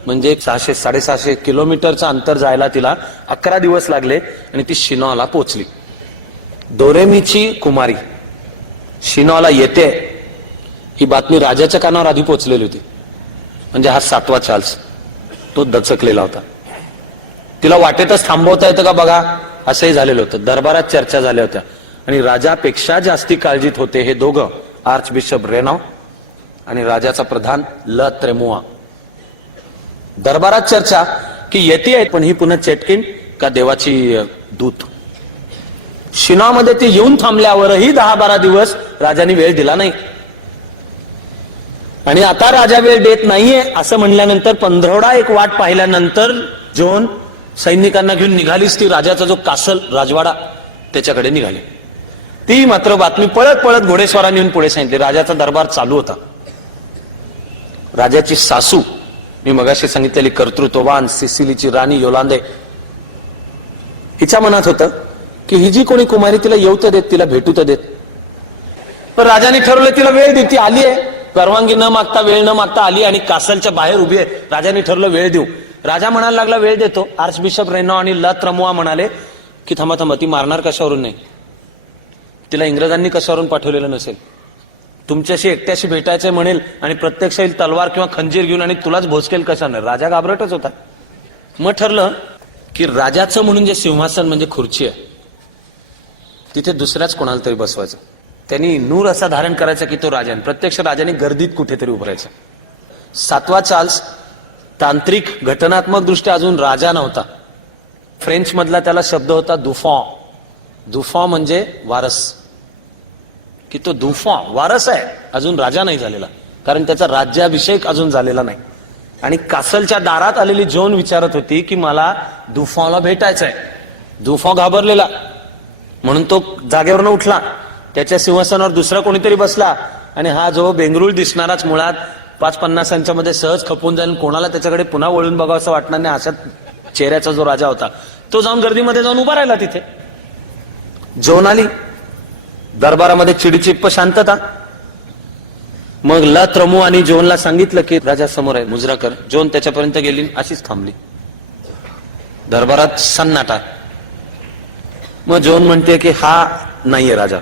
म्हणजे 600-650 किलोमीटरचं अंतर जायला तिला 11 दिवस लागले आणि ती शिनॉला पोहोचली. डोरेमीची कुमारी शिनॉला येते ही बातमी राजाच्या कानावर आधी पोहोचलेली होती. म्हणजे हा 7वा चार्ल्स तो दचकलेला होता. तिला वाटेतच थांबवता येतं का बघा असंही झालेलं होतं. दरबारात चर्चा झाल्या होत्या आणि राजापेक्षा जास्ती काळजीत होते हे दोघं, आर्च बिशप रेनॉ आणि राजाचा प्रधान ल त्रेमुआ. दरबारात चर्चा की येते पण ही पुन्हा चेटकिन का देवाची दूत. शिनामध्ये ते येऊन थांबल्यावरही 10-12 दिवस राजाने वेळ दिला नाही. आणि आता राजा वेळ देत नाहीये असं म्हणल्यानंतर 15 एक वाट पाहिल्यानंतर जोन सैनिकांना घेऊन निघालीच ती राजाचा जो कासल राजवाडा त्याच्याकडे निघाली. ती मात्र बातमी पळत पळत घोडेस्वारांनी येऊन पुढे सांगितली. राजाचा दरबार चालू होता. राजाची सासू, मी मगाशी सांगितलेली कर्तृत्ववान सिसिलीची राणी योलांदे, हिच्या मनात होतं की ही जी कोणी कुमारी तिला येऊ तर देत, तिला भेटू तर देत. पण राजाने ठरवलं तिला वेळ देऊ. ती आली आहे, परवानगी न मागता, वेळ न मागता आली आणि कासलच्या बाहेर उभी आहे. राजाने ठरवलं वेळ देऊ. राजा म्हणायला लागला वेळ देतो. आर्च बिशप रेनॉ आणि ल त्रमुआ म्हणाले की थांबा थांबा, ती मारणार कशावरून नाही, तिला इंग्रजांनी कशावरून पाठवलेलं नसेल, तुमच्याशी एकट्याशी भेटायचंय म्हणेल आणि प्रत्यक्ष येईल तलवार किंवा खंजीर घेऊन आणि तुलाच भोसकेल कशाने. राजा घाबरटच होता. मग ठरलं की राजाचं म्हणून जे सिंहासन म्हणजे खुर्ची आहे तिथे दुसऱ्याच कोणाला तरी बसवायचं. त्यांनी नूर असा धारण करायचा की तो राजा, प्रत्यक्ष राजाने गर्दीत कुठेतरी उभारायचं. 7वा चार्ल्स तांत्रिक घटनात्मक दृष्ट्या अजून राजा नव्हता. फ्रेंच मधला त्याला शब्द होता दुफॉ. दुफॉ म्हणजे वारस, की तो दुफॉ वारस आहे, अजून राजा नाही झालेला, कारण त्याचा राज्याभिषेक अजून झालेला नाही. आणि कासलच्या दारात आलेली जोन विचारत होती की मला दुफॉला भेटायचंय. दुफॉ घाबरलेला म्हणून तो जागेवरनं उठला, त्याच्या सिंहासनावर दुसरा कोणीतरी बसला आणि हा जो बेंगरूळ दिसणाराच मुळात 5-50 मध्ये सहज खपून जाईल, कोणाला त्याच्याकडे पुन्हा वळून बघावं असं वाटणार नाही अशा चेहऱ्याचा जो राजा होता तो जाऊन गर्दीमध्ये जाऊन उभा राहिला. तिथे जोन आली. दरबारामध्ये चिडचिप्प शांतता. मग ल त्रमुआ आणि जोनला सांगितलं की राजा समोर आहे, मुजरा कर. जोन त्याच्यापर्यंत गेली, अशीच थांबली. दरबारात सन्नाटा. मग जोन म्हणते की हा नाहीये राजा.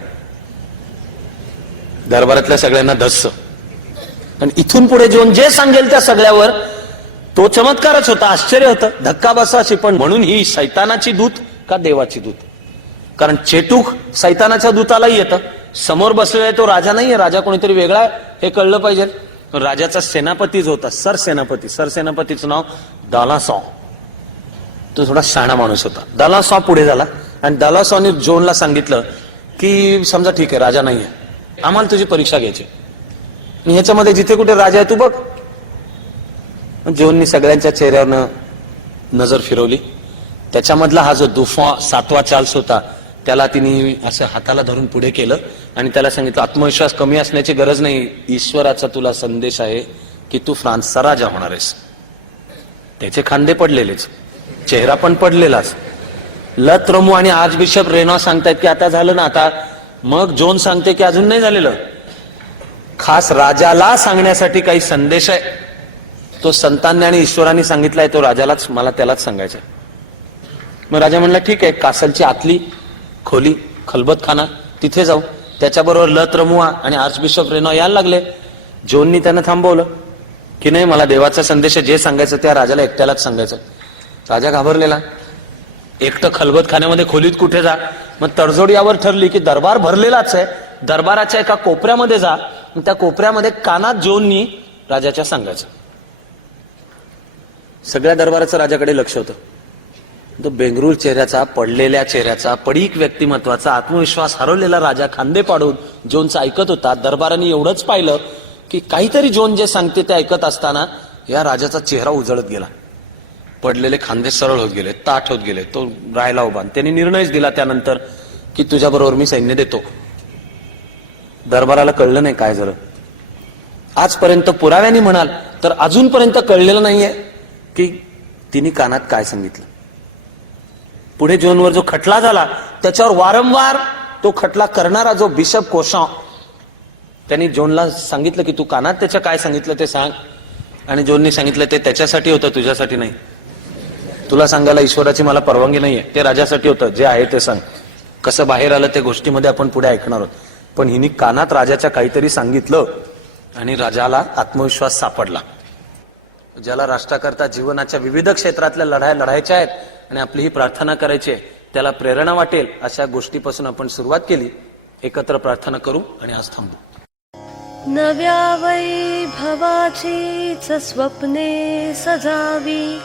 दरबारातल्या सगळ्यांना धस्स. आणि इथून पुढे जोन जे सांगेल त्या सगळ्यावर तो चमत्कारच होता, आश्चर्य होतं, धक्का बसाची. पण म्हणून ही सैतानाची दूत का देवाची दूत? कारण चेटूक सैतानाच्या दूतालाही येतं. समोर बसलेला आहे तो राजा नाहीये, राजा कोणीतरी वेगळा आहे हे कळलं पाहिजे. राजाचा सेनापती जो होता, सरसेनापतीचं नाव दालासॉ, तो थोडा शहाणा माणूस होता. दालासॉ पुढे झाला आणि दालासॉने जोनला सांगितलं की समजा ठीक आहे राजा नाहीये, आम्हाला तुझी परीक्षा घ्यायची, ह्याच्यामध्ये जिथे कुठे राजा आहे तू बघ. जोननी सगळ्यांच्या चेहऱ्यावर नजर फिरवली. त्याच्यामधला हा जो दुफॉ 7वा चार्ल्स होता त्याला तिने असं हाताला धरून पुढे केलं आणि त्याला सांगितलं आत्मविश्वास कमी असण्याची गरज नाही, ईश्वराचा तुला संदेश आहे की तू फ्रान्सचा राजा होणार आहेस. त्याचे खांदे पडलेलेच, चेहरा पण पडलेलाच. ल त्रमुआ आणि आर्च बिशप रेनॉ सांगतायत की आता झालं ना आता. मग जोन सांगते की अजून नाही झालेलं, खास राजाला सांगण्यासाठी काही संदेश आहे, तो संतांनी आणि ईश्वरांनी सांगितलाय, तो राजालाच, मला त्यालाच सांगायचं. मग राजा म्हणला ठीक आहे, कासलची आतली खोली खलबतखाना तिथे जाऊ. त्याच्याबरोबर ल त्रमुआ आणि आर्च बिशप रेनॉ यायला लागले. जोननी त्यांना थांबवलं की नाही, मला देवाचा संदेश जे सांगायचं त्या राजाला एकट्यालाच सांगायचं. राजा घाबरलेला. एकटं खलबतखान्यामध्ये खोलीत कुठे जा? मग तडजोड यावर ठरली की दरबार भरलेलाच आहे, दरबाराच्या एका कोपऱ्यामध्ये जा. त्या कोपऱ्यामध्ये कानात जोननी राजाच्या सांगायचं. सगळ्या दरबाराचं राजाकडे लक्ष होतं. तो बेंगरूळ चेहऱ्याचा, पडलेल्या चेहऱ्याचा, पडीक व्यक्तिमत्वाचा, आत्मविश्वास हरवलेला राजा खांदे पाडून जोनचं ऐकत होता. दरबाराने एवढंच पाहिलं की काहीतरी जोन जे सांगते ते ऐकत असताना या राजाचा चेहरा उजळत गेला. पडलेले खांदे सरळ होत गेले, ताठ होत गेले. तो राहायला उभा. त्यांनी निर्णयच दिला त्यानंतर की तुझ्याबरोबर मी सैन्य देतो. दरबाराला कळलं नाही काय झालं. आजपर्यंत पुराव्याने म्हणाल तर अजूनपर्यंत कळलेलं नाहीये की तिने कानात काय सांगितलं. पुढे जोनवर जो खटला झाला त्याच्यावर वारंवार तो खटला करणारा जो बिशप कोशा, त्यांनी जोनला सांगितलं की तू कानात त्याच्या काय सांगितलं ते सांग. आणि जोनने सांगितलं ते त्याच्यासाठी होतं, तुझ्यासाठी नाही. तुला सांगायला ईश्वराची मला परवानगी नाहीये, ते राजासाठी होतं. जे आहे ते सांग. कसं बाहेर आलं ते गोष्टीमध्ये आपण पुढे ऐकणार आहोत. पण हिने कानात राजाच्या काहीतरी सांगितलं आणि राजाला आत्मविश्वास सापडला. ज्याला राष्ट्राकरता जीवनाच्या विविध क्षेत्रातल्या लढाया लढायच्या आहेत आणि आपली ही प्रार्थना करायची आहे, त्याला प्रेरणा वाटेल अशा गोष्टीपासून आपण सुरुवात केली. एकत्र प्रार्थना करू आणि आज थांबू. नव्या वैभवाचीच स्वप्ने सजावी,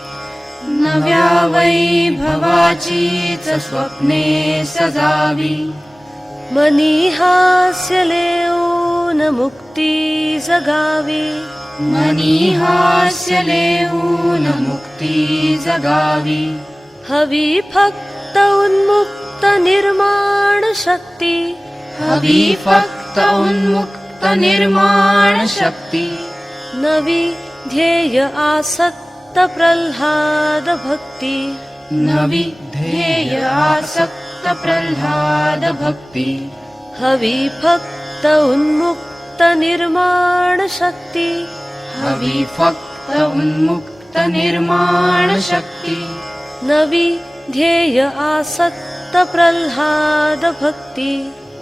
नव्या वैभवाचीच स्वप्ने सजावी. मनी हास्य लेऊन मुक्ती जगावी, मनी हास्य लेऊन मुक्ती जगावी. हवी फक्त उन्मुक्त निर्माण शक्ती, हवी फक्त उन्मुक्त निर्माण शक्ती. नवी ध्येय आसक्त प्रल्हाद भक्ती, नवी ध्येय आसक्त प्रल्हाद भक्ती. हवी फक्त उन्मुक्त निर्माण शक्ती, हवी फक्त उन्मुक्त निर्माण शक्ती. नवी ध्येय आसक्त प्रल्हाद भक्ती,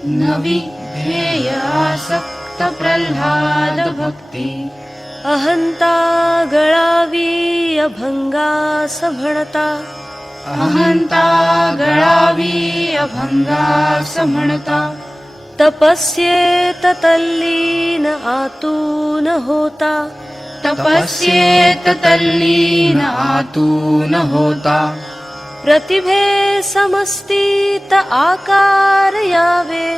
नवी ध्येय आसक्त प्रल्हाद भक्ती. अहंता गळावी अभंगास म्हणता, अहंता गळावी अभंगास म्हणता. तपस्येत तल्लीन आतून होता, तपस्येत तल्लीन आतून होता. प्रतिभे समस्तीत आकार यावे,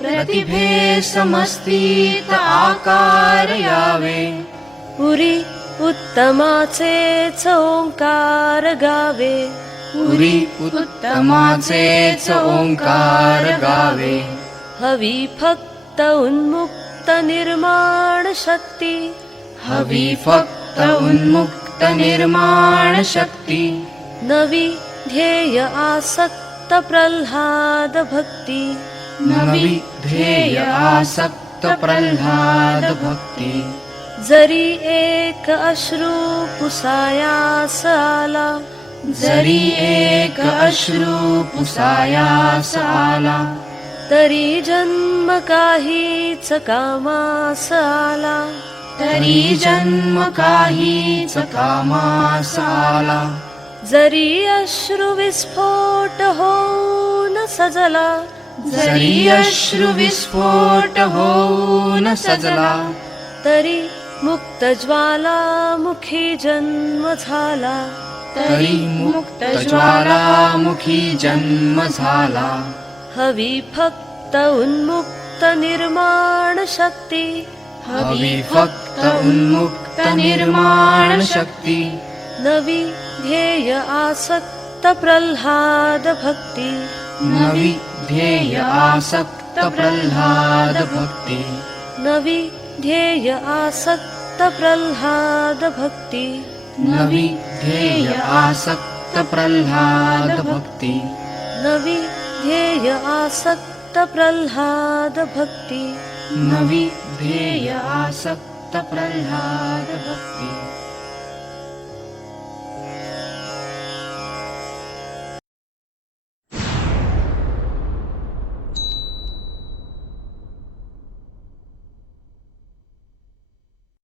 प्रतिभे समस्तीत आकार यावे. पुरी उत्तमाचेच ओंकार गावे, पुरी उत्तमाचेच ओंकार गावे. हवी फक्त उन्मुक्त निर्माण शक्ती, हवी फक्त उन्मुक्त निर्माण शक्ती. नवी ध्येय आसक्त प्रल्हाद भक्ती, नवी ध्येय आसक्त प्रल्हाद भक्ती. जरी एक अश्रू पुसायास आला, जरी एक अश्रू पुसायास आला. तरी जन्म काहीच कामास आला, तरी जन्म काहीच कामास आला. जरी अश्रू विस्फोट होऊन सजला, जरी अश्रू विस्फोट होऊन सजला. तरी मुक्त ज्वालामुखी जन्म झाला, तरी मुक्त ज्वालामुखी जन्म झाला. हवी फक्त उन्मुक्त निर्माण शक्ती, हवी फक्त उन्मुक्त निर्माण शक्ती. नवी ध्येय आसक्त प्रल्हाद भक्ती, नवी ध्येय आसक्त प्रल्हाद भक्ती. नवी ध्येय आसक्त प्रल्हाद भक्ती, नवी ध्येय आसक्त प्रल्हाद भक्ती. नवी ध्येय आसक्त प्रल्हाद भक्ती. नवी ध्येय आसक्त प्रल्हाद भक्ती.